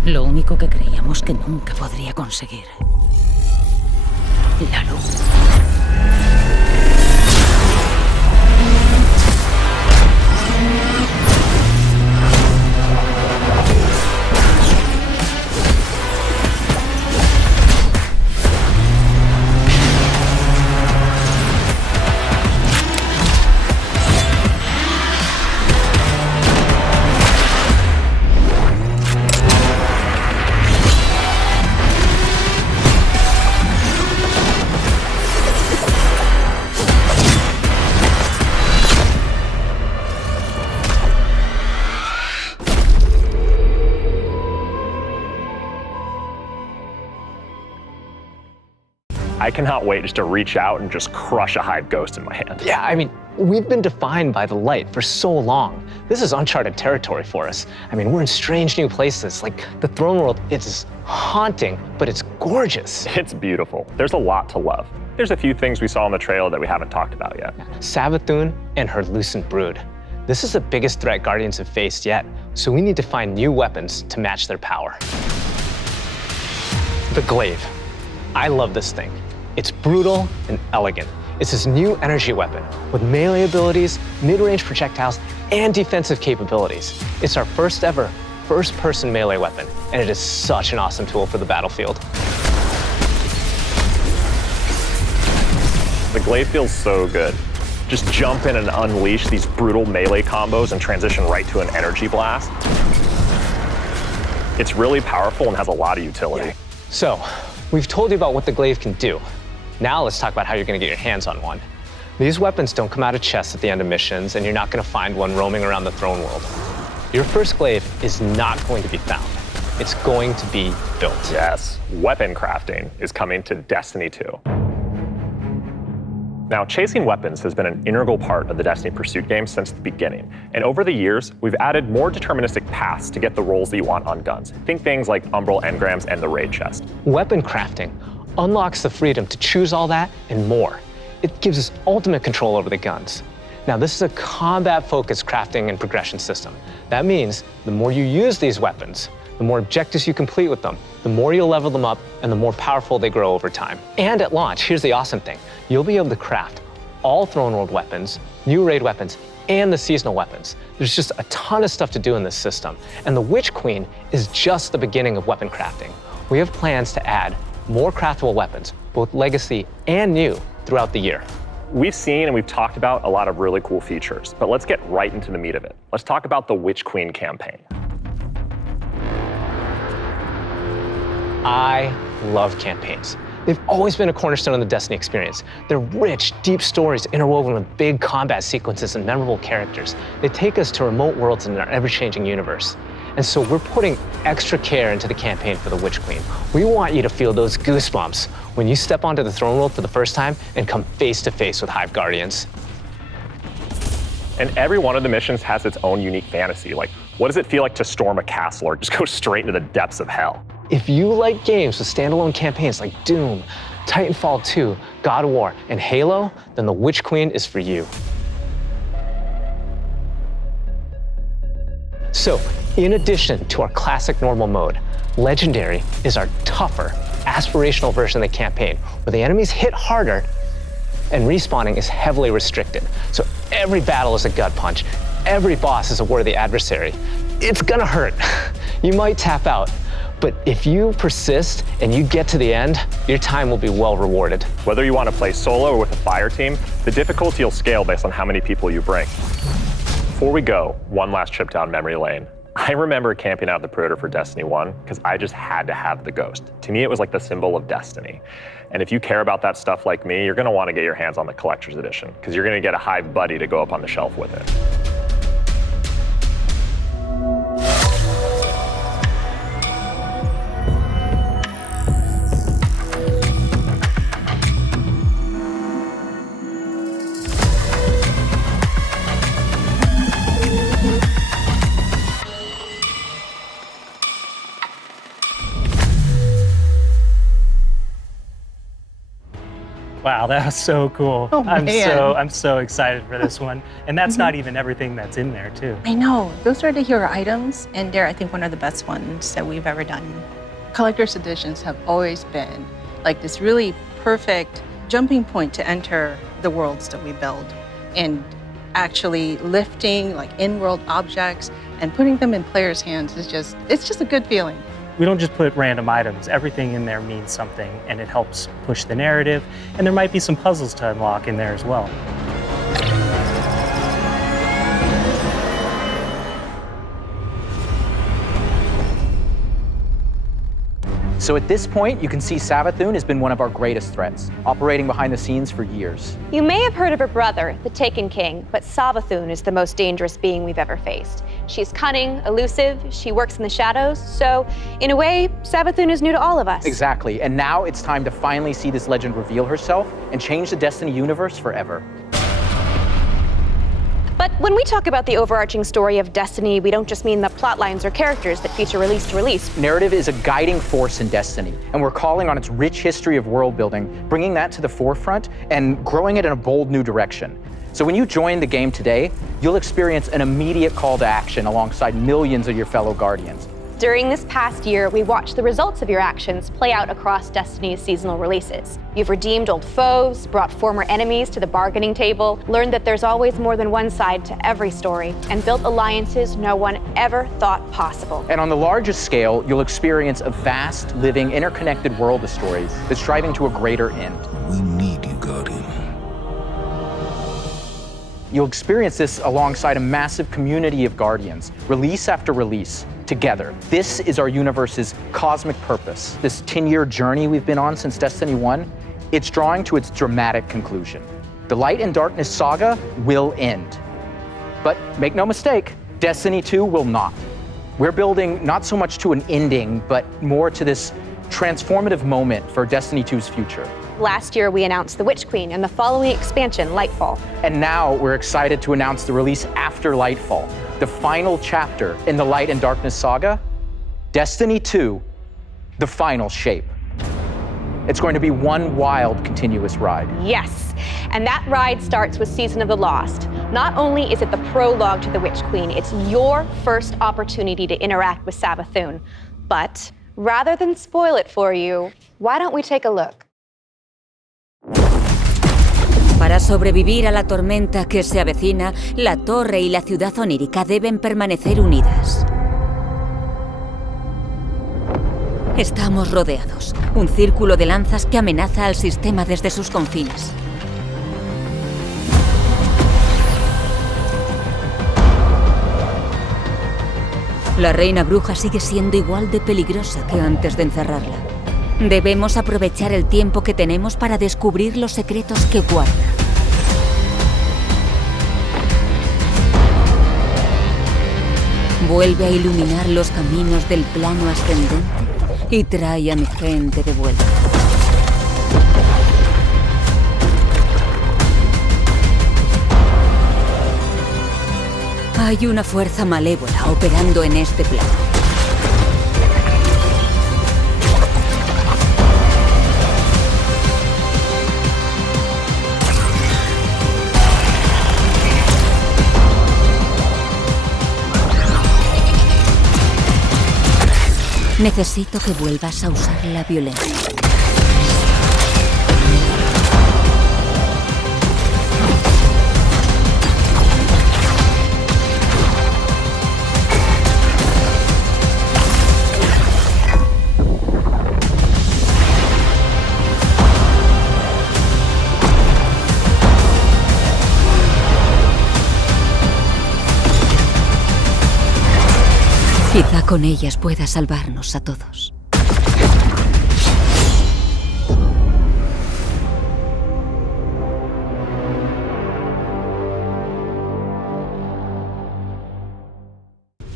Lo único que creíamos que nunca podría conseguir. La luz. I cannot wait just to reach out and just crush a hive ghost in my hand. Yeah, I mean, we've been defined by the light for so long. This is uncharted territory for us. I mean, we're in strange new places. Like the throne world, it's haunting, but it's gorgeous. It's beautiful. There's a lot to love. There's a few things we saw in the trailer that we haven't talked about yet. Savathun and her Lucent Brood. This is the biggest threat Guardians have faced yet, so we need to find new weapons to match their power. The Glaive. I love this thing. It's brutal and elegant. It's this new energy weapon with melee abilities, mid-range projectiles, and defensive capabilities. It's our first ever first-person melee weapon, and it is such an awesome tool for the battlefield. The Glaive feels so good. Just jump in and unleash these brutal melee combos and transition right to an energy blast. It's really powerful and has a lot of utility. So, we've told you about what the Glaive can do. Now let's talk about how you're gonna get your hands on one. These weapons don't come out of chests at the end of missions, and you're not gonna find one roaming around the throne world. Your first Glaive is not going to be found. It's going to be built. Yes, weapon crafting is coming to Destiny 2. Now, chasing weapons has been an integral part of the Destiny Pursuit game since the beginning. And over the years, we've added more deterministic paths to get the rolls that you want on guns. Think things like Umbral Engrams and the Raid Chest. Weapon crafting unlocks the freedom to choose all that and more. It gives us ultimate control over the guns. Now, this is a combat-focused crafting and progression system. That means the more you use these weapons, the more objectives you complete with them, the more you'll level them up, and the more powerful they grow over time. And at launch, here's the awesome thing. You'll be able to craft all Throne World weapons, new raid weapons, and the seasonal weapons. There's just a ton of stuff to do in this system. And the Witch Queen is just the beginning of weapon crafting. We have plans to add more craftable weapons, both legacy and new, throughout the year. We've seen and we've talked about a lot of really cool features, but let's get right into the meat of it. Let's talk about the Witch Queen campaign. I love campaigns. They've always been a cornerstone of the Destiny experience. They're rich, deep stories interwoven with big combat sequences and memorable characters. They take us to remote worlds in our ever-changing universe. And so we're putting extra care into the campaign for the Witch Queen. We want you to feel those goosebumps when you step onto the throne world for the first time and come face to face with Hive Guardians. And every one of the missions has its own unique fantasy. Like, what does it feel like to storm a castle or just go straight into the depths of hell? If you like games with standalone campaigns like Doom, Titanfall 2, God of War, and Halo, then the Witch Queen is for you. So, in addition to our classic normal mode, Legendary is our tougher, aspirational version of the campaign, where the enemies hit harder and respawning is heavily restricted. So every battle is a gut punch, every boss is a worthy adversary. It's gonna hurt. You might tap out, but if you persist and you get to the end, your time will be well rewarded. Whether you want to play solo or with a fire team, the difficulty will scale based on how many people you bring. Before we go, one last trip down memory lane. I remember camping out the Predator for Destiny 1 because I just had to have the Ghost. To me, it was like the symbol of Destiny. And if you care about that stuff like me, you're gonna want to get your hands on the Collector's Edition because you're gonna get a Hive buddy to go up on the shelf with it. Wow, that was so cool. Oh, I'm man. so excited for this one. And that's not even everything that's in there too. I know. Those are the hero items, and they're, I think, one of the best ones that we've ever done. Collector's editions have always been like this really perfect jumping point to enter the worlds that we build, and actually lifting like in-world objects and putting them in players' hands is it's just a good feeling. We don't just put random items. Everything in there means something, and it helps push the narrative. And there might be some puzzles to unlock in there as well. So at this point, you can see Savathun has been one of our greatest threats, operating behind the scenes for years. You may have heard of her brother, the Taken King, but Savathun is the most dangerous being we've ever faced. She's cunning, elusive, she works in the shadows, so in a way, Savathun is new to all of us. Exactly, and now it's time to finally see this legend reveal herself and change the Destiny universe forever. But when we talk about the overarching story of Destiny, we don't just mean the plot lines or characters that feature release to release. Narrative is a guiding force in Destiny, and we're calling on its rich history of world building, bringing that to the forefront and growing it in a bold new direction. So when you join the game today, you'll experience an immediate call to action alongside millions of your fellow Guardians. During this past year, we watched the results of your actions play out across Destiny's seasonal releases. You've redeemed old foes, brought former enemies to the bargaining table, learned that there's always more than one side to every story, and built alliances no one ever thought possible. And on the largest scale, you'll experience a vast, living, interconnected world of stories that's striving to a greater end. We need you, Guardian. You'll experience this alongside a massive community of Guardians, release after release, together. This is our universe's cosmic purpose. This 10-year journey we've been on since Destiny 1, it's drawing to its dramatic conclusion. The Light and Darkness saga will end. But make no mistake, Destiny 2 will not. We're building not so much to an ending, but more to this transformative moment for Destiny 2's future. Last year, we announced The Witch Queen and the following expansion, Lightfall. And now we're excited to announce the release after Lightfall, the final chapter in the Light and Darkness saga, Destiny 2, The Final Shape. It's going to be one wild, continuous ride. Yes, and that ride starts with Season of the Lost. Not only is it the prologue to The Witch Queen, it's your first opportunity to interact with Savathun. But rather than spoil it for you, why don't we take a look? Para sobrevivir a la tormenta que se avecina, la torre y la ciudad onírica deben permanecer unidas. Estamos rodeados, un círculo de lanzas que amenaza al sistema desde sus confines. La Reina Bruja sigue siendo igual de peligrosa que antes de encerrarla. Debemos aprovechar el tiempo que tenemos para descubrir los secretos que guarda. Vuelve a iluminar los caminos del plano ascendente y trae a mi gente de vuelta. Hay una fuerza malévola operando en este plano. Necesito que vuelvas a usar la violencia. Quizá con ellas pueda salvarnos a todos.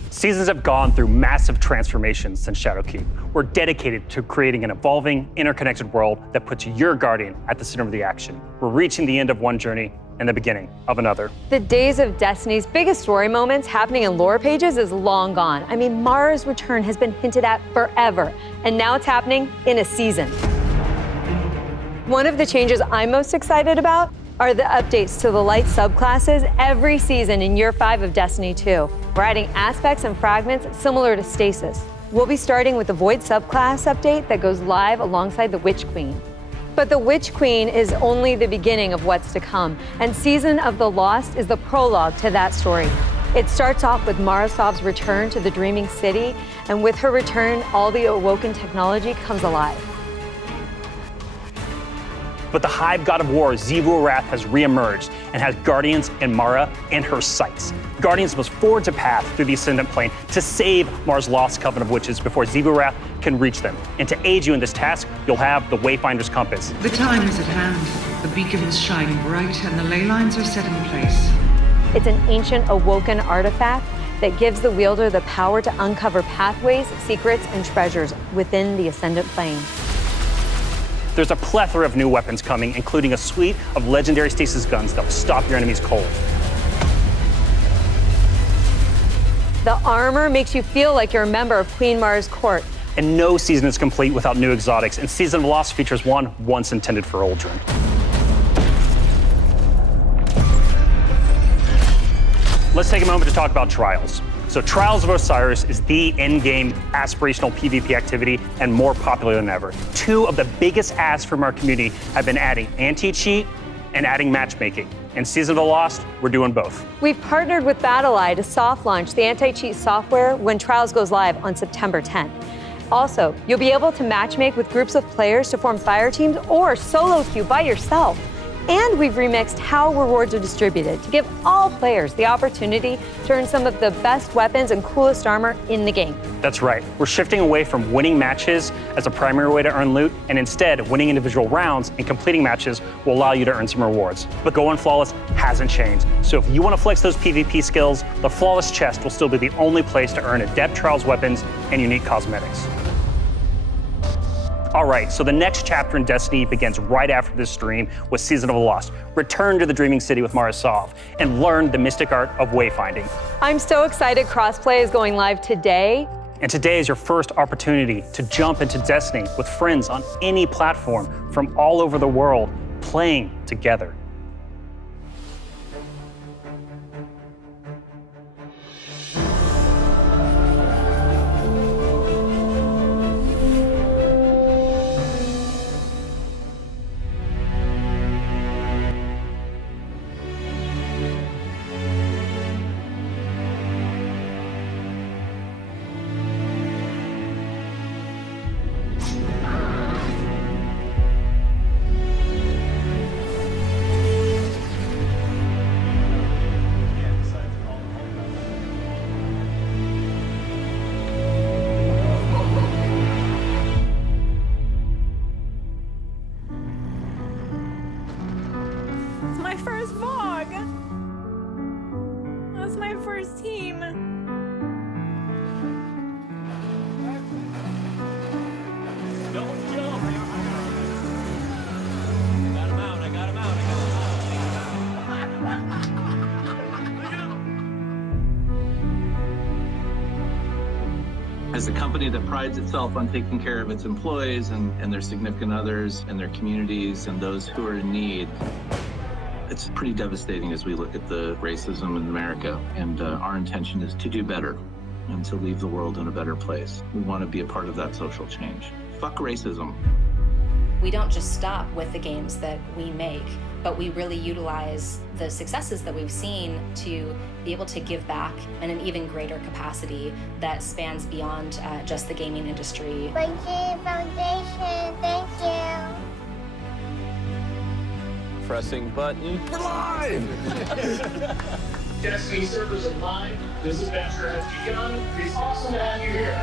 Seasons have gone through massive transformations since Shadowkeep. We're dedicated to creating an evolving, interconnected world that puts your Guardian at the center of the action. We're reaching the end of one journey and the beginning of another. The days of Destiny's biggest story moments happening in lore pages is long gone. I mean, Mara's return has been hinted at forever, and now it's happening in a season. One of the changes I'm most excited about are the updates to the light subclasses every season in Year 5 of Destiny 2. We're adding aspects and fragments similar to Stasis. We'll be starting with the Void subclass update that goes live alongside the Witch Queen. But the Witch Queen is only the beginning of what's to come, and Season of the Lost is the prologue to that story. It starts off with Marasov's return to the Dreaming City, and with her return, all the awoken technology comes alive. But the Hive God of War, Xivu Arath, has reemerged and has Guardians and Mara in her sights. Guardians must forge a path through the Ascendant Plane to save Mara's lost coven of witches before Xivu Arath can reach them. And to aid you in this task, you'll have the Wayfinder's Compass. The time is at hand. The beacon is shining bright and the ley lines are set in place. It's an ancient awoken artifact that gives the wielder the power to uncover pathways, secrets, and treasures within the Ascendant Plane. There's a plethora of new weapons coming, including a suite of legendary stasis guns that will stop your enemies cold. The armor makes you feel like you're a member of Queen Mara's court. And no season is complete without new exotics, and Season of Lost features one once intended for Uldren. Let's take a moment to talk about Trials. So Trials of Osiris is the endgame aspirational PvP activity and more popular than ever. Two of the biggest asks from our community have been adding anti-cheat and adding matchmaking. In Season of the Lost, we're doing both. We've partnered with BattleEye to soft launch the anti-cheat software when Trials goes live on September 10th. Also, you'll be able to matchmake with groups of players to form fire teams or solo queue by yourself. And we've remixed how rewards are distributed to give all players the opportunity to earn some of the best weapons and coolest armor in the game. That's right. We're shifting away from winning matches as a primary way to earn loot, and instead, winning individual rounds and completing matches will allow you to earn some rewards. But Going Flawless hasn't changed. So if you want to flex those PvP skills, the Flawless Chest will still be the only place to earn Adept Trials weapons and unique cosmetics. All right, so the next chapter in Destiny begins right after this stream with Season of the Lost. Return to the Dreaming City with Mara Sov and learn the mystic art of wayfinding. I'm so excited crossplay is going live today. And today is your first opportunity to jump into Destiny with friends on any platform from all over the world, playing together. As a company that prides itself on taking care of its employees and their significant others and their communities and those who are in need, it's pretty devastating as we look at the racism in America. And our intention is to do better and to leave the world in a better place. We want to be a part of that social change. Fuck racism. We don't just stop with the games that we make, but we really utilize the successes that we've seen to be able to give back in an even greater capacity that spans beyond just the gaming industry. Bungie Foundation, thank you. Pressing button. We're live! Destiny servers are live. This adventure has begun. It's awesome to have you here.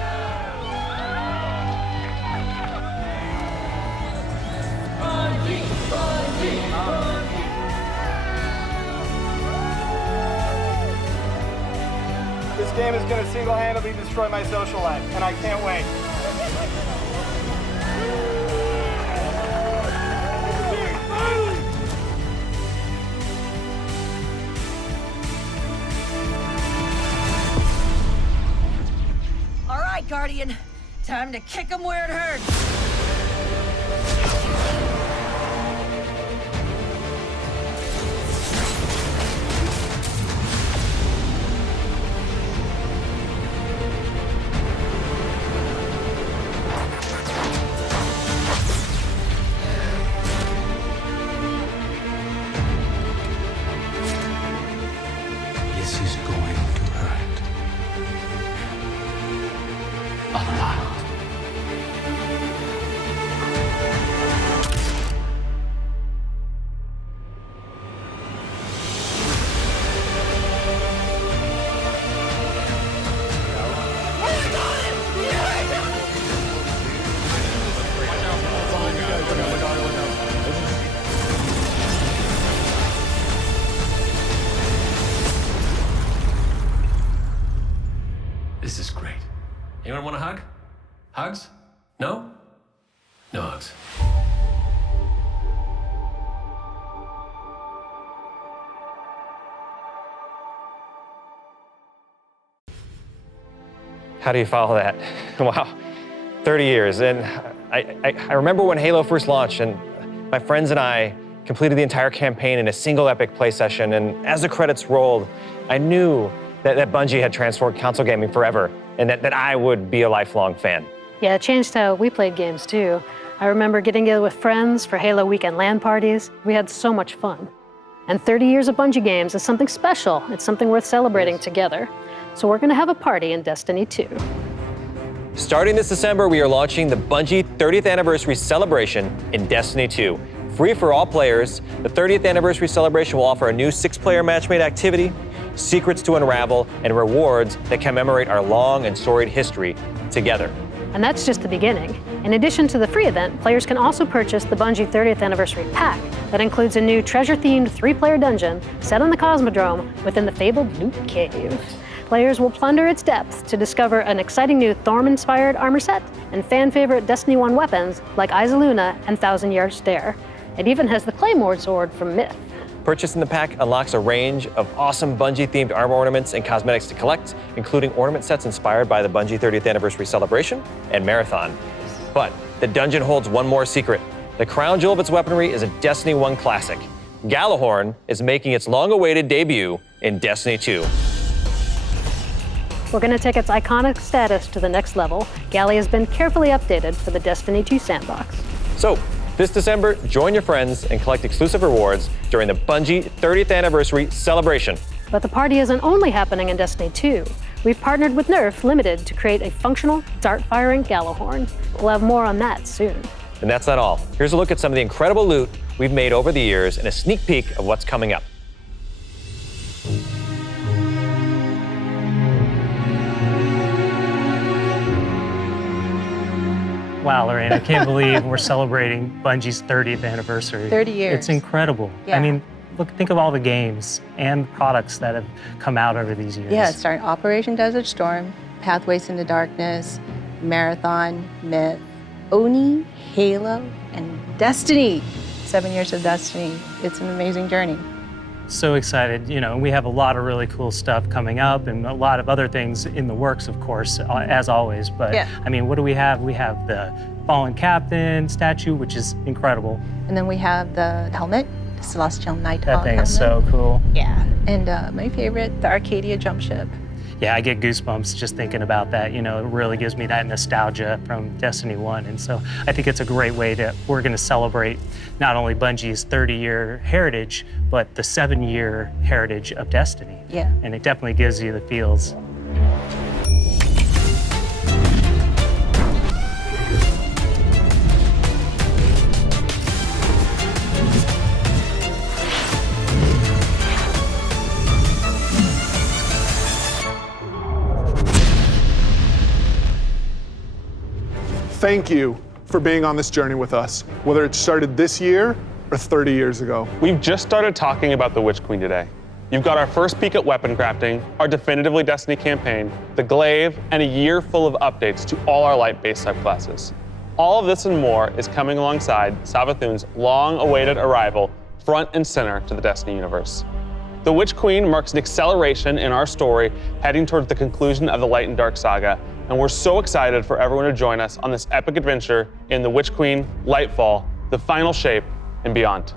This game is going to single-handedly destroy my social life, and I can't wait. All right, Guardian. Time to kick them where it hurts. This is going to hurt. A lot. Anyone want a hug? Hugs? No? No hugs. How do you follow that? Wow, 30 years. And I remember when Halo first launched, and my friends and I completed the entire campaign in a single epic play session. And as the credits rolled, I knew that Bungie had transformed console gaming forever, and that I would be a lifelong fan. Yeah, it changed how we played games too. I remember getting together with friends for Halo weekend LAN parties. We had so much fun. And 30 years of Bungie games is something special. It's something worth celebrating together. So we're gonna have a party in Destiny 2. Starting this December, we are launching the Bungie 30th Anniversary Celebration in Destiny 2. Free for all players, the 30th Anniversary Celebration will offer a new 6-player matchmade activity, secrets to unravel, and rewards that commemorate our long and storied history together. And that's just the beginning. In addition to the free event, players can also purchase the Bungie 30th Anniversary Pack that includes a new treasure-themed 3-player dungeon set on the Cosmodrome within the fabled Loot Cave. Players will plunder its depths to discover an exciting new Thorm-inspired armor set and fan-favorite Destiny 1 weapons like Izaluna and Thousand Yard Stare. It even has the Claymore sword from Myth. Purchasing the pack unlocks a range of awesome Bungie-themed armor ornaments and cosmetics to collect, including ornament sets inspired by the Bungie 30th Anniversary Celebration and Marathon. But the dungeon holds one more secret. The crown jewel of its weaponry is a Destiny 1 classic. Gjallarhorn is making its long-awaited debut in Destiny 2. We're going to take its iconic status to the next level. Galley has been carefully updated for the Destiny 2 sandbox. So, this December, join your friends and collect exclusive rewards during the Bungie 30th Anniversary Celebration. But the party isn't only happening in Destiny 2. We've partnered with Nerf Limited to create a functional, dart-firing Gjallarhorn. We'll have more on that soon. And that's not all. Here's a look at some of the incredible loot we've made over the years and a sneak peek of what's coming up. Wow, Lorraine, I can't believe we're celebrating Bungie's 30th anniversary. 30 years. It's incredible. Yeah. I mean, think of all the games and products that have come out over these years. Yeah, starting Operation Desert Storm, Pathways into Darkness, Marathon, Myth, Oni, Halo, and Destiny. 7 years of Destiny. It's an amazing journey. So excited. You know, we have a lot of really cool stuff coming up and a lot of other things in the works, of course, as always. But yeah. I mean, what do we have? We have the Fallen Captain statue, which is incredible. And then we have the helmet, the Celestial Nighthawk That thing helmet. is so cool. Yeah. And my favorite, the Arcadia jump ship. Yeah, I get goosebumps just thinking about that. You know, it really gives me that nostalgia from Destiny 1. And so I think it's a great way we're going to celebrate not only Bungie's 30-year heritage, but the 7-year heritage of Destiny. Yeah. And it definitely gives you the feels. Thank you for being on this journey with us, whether it started this year or 30 years ago. We've just started talking about the Witch Queen today. You've got our first peek at weapon crafting, our definitively Destiny campaign, the glaive, and a year full of updates to all our light-based subclasses. All of this and more is coming alongside Savathun's long-awaited arrival front and center to the Destiny universe. The Witch Queen marks an acceleration in our story heading towards the conclusion of the Light and Dark saga, and we're so excited for everyone to join us on this epic adventure in the Witch Queen, Lightfall, the Final Shape, and beyond.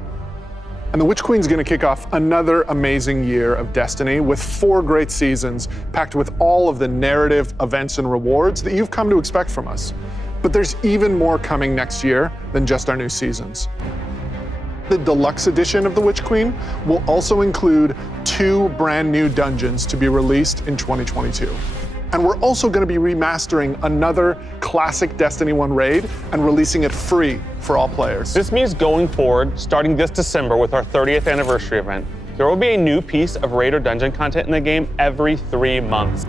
And the Witch Queen's gonna kick off another amazing year of Destiny with 4 great seasons packed with all of the narrative, events, and rewards that you've come to expect from us. But there's even more coming next year than just our new seasons. The deluxe edition of the Witch Queen will also include 2 brand new dungeons to be released in 2022. And we're also going to be remastering another classic Destiny 1 raid and releasing it free for all players. This means going forward, starting this December with our 30th anniversary event, there will be a new piece of raid or dungeon content in the game every 3 months.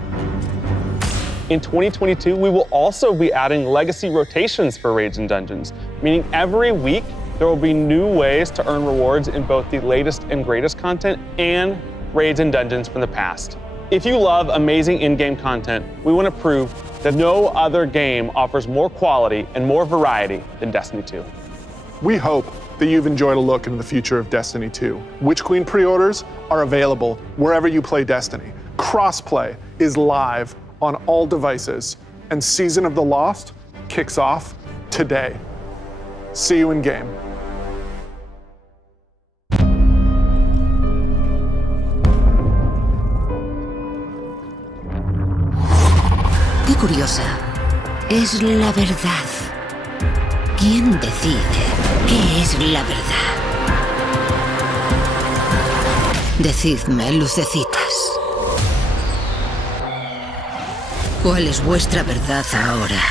In 2022, we will also be adding legacy rotations for raids and dungeons, meaning every week there will be new ways to earn rewards in both the latest and greatest content and raids and dungeons from the past. If you love amazing in-game content, we want to prove that no other game offers more quality and more variety than Destiny 2. We hope that you've enjoyed a look into the future of Destiny 2. Witch Queen pre-orders are available wherever you play Destiny. Crossplay is live on all devices, and Season of the Lost kicks off today. See you in game. Qué curiosa es la verdad. ¿Quién decide qué es la verdad? Decidme, lucecitas. ¿Cuál es vuestra verdad ahora?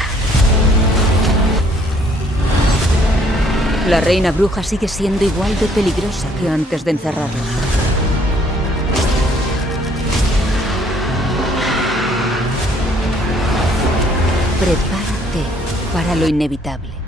La Reina Bruja sigue siendo igual de peligrosa que antes de encerrarla. Prepárate para lo inevitable.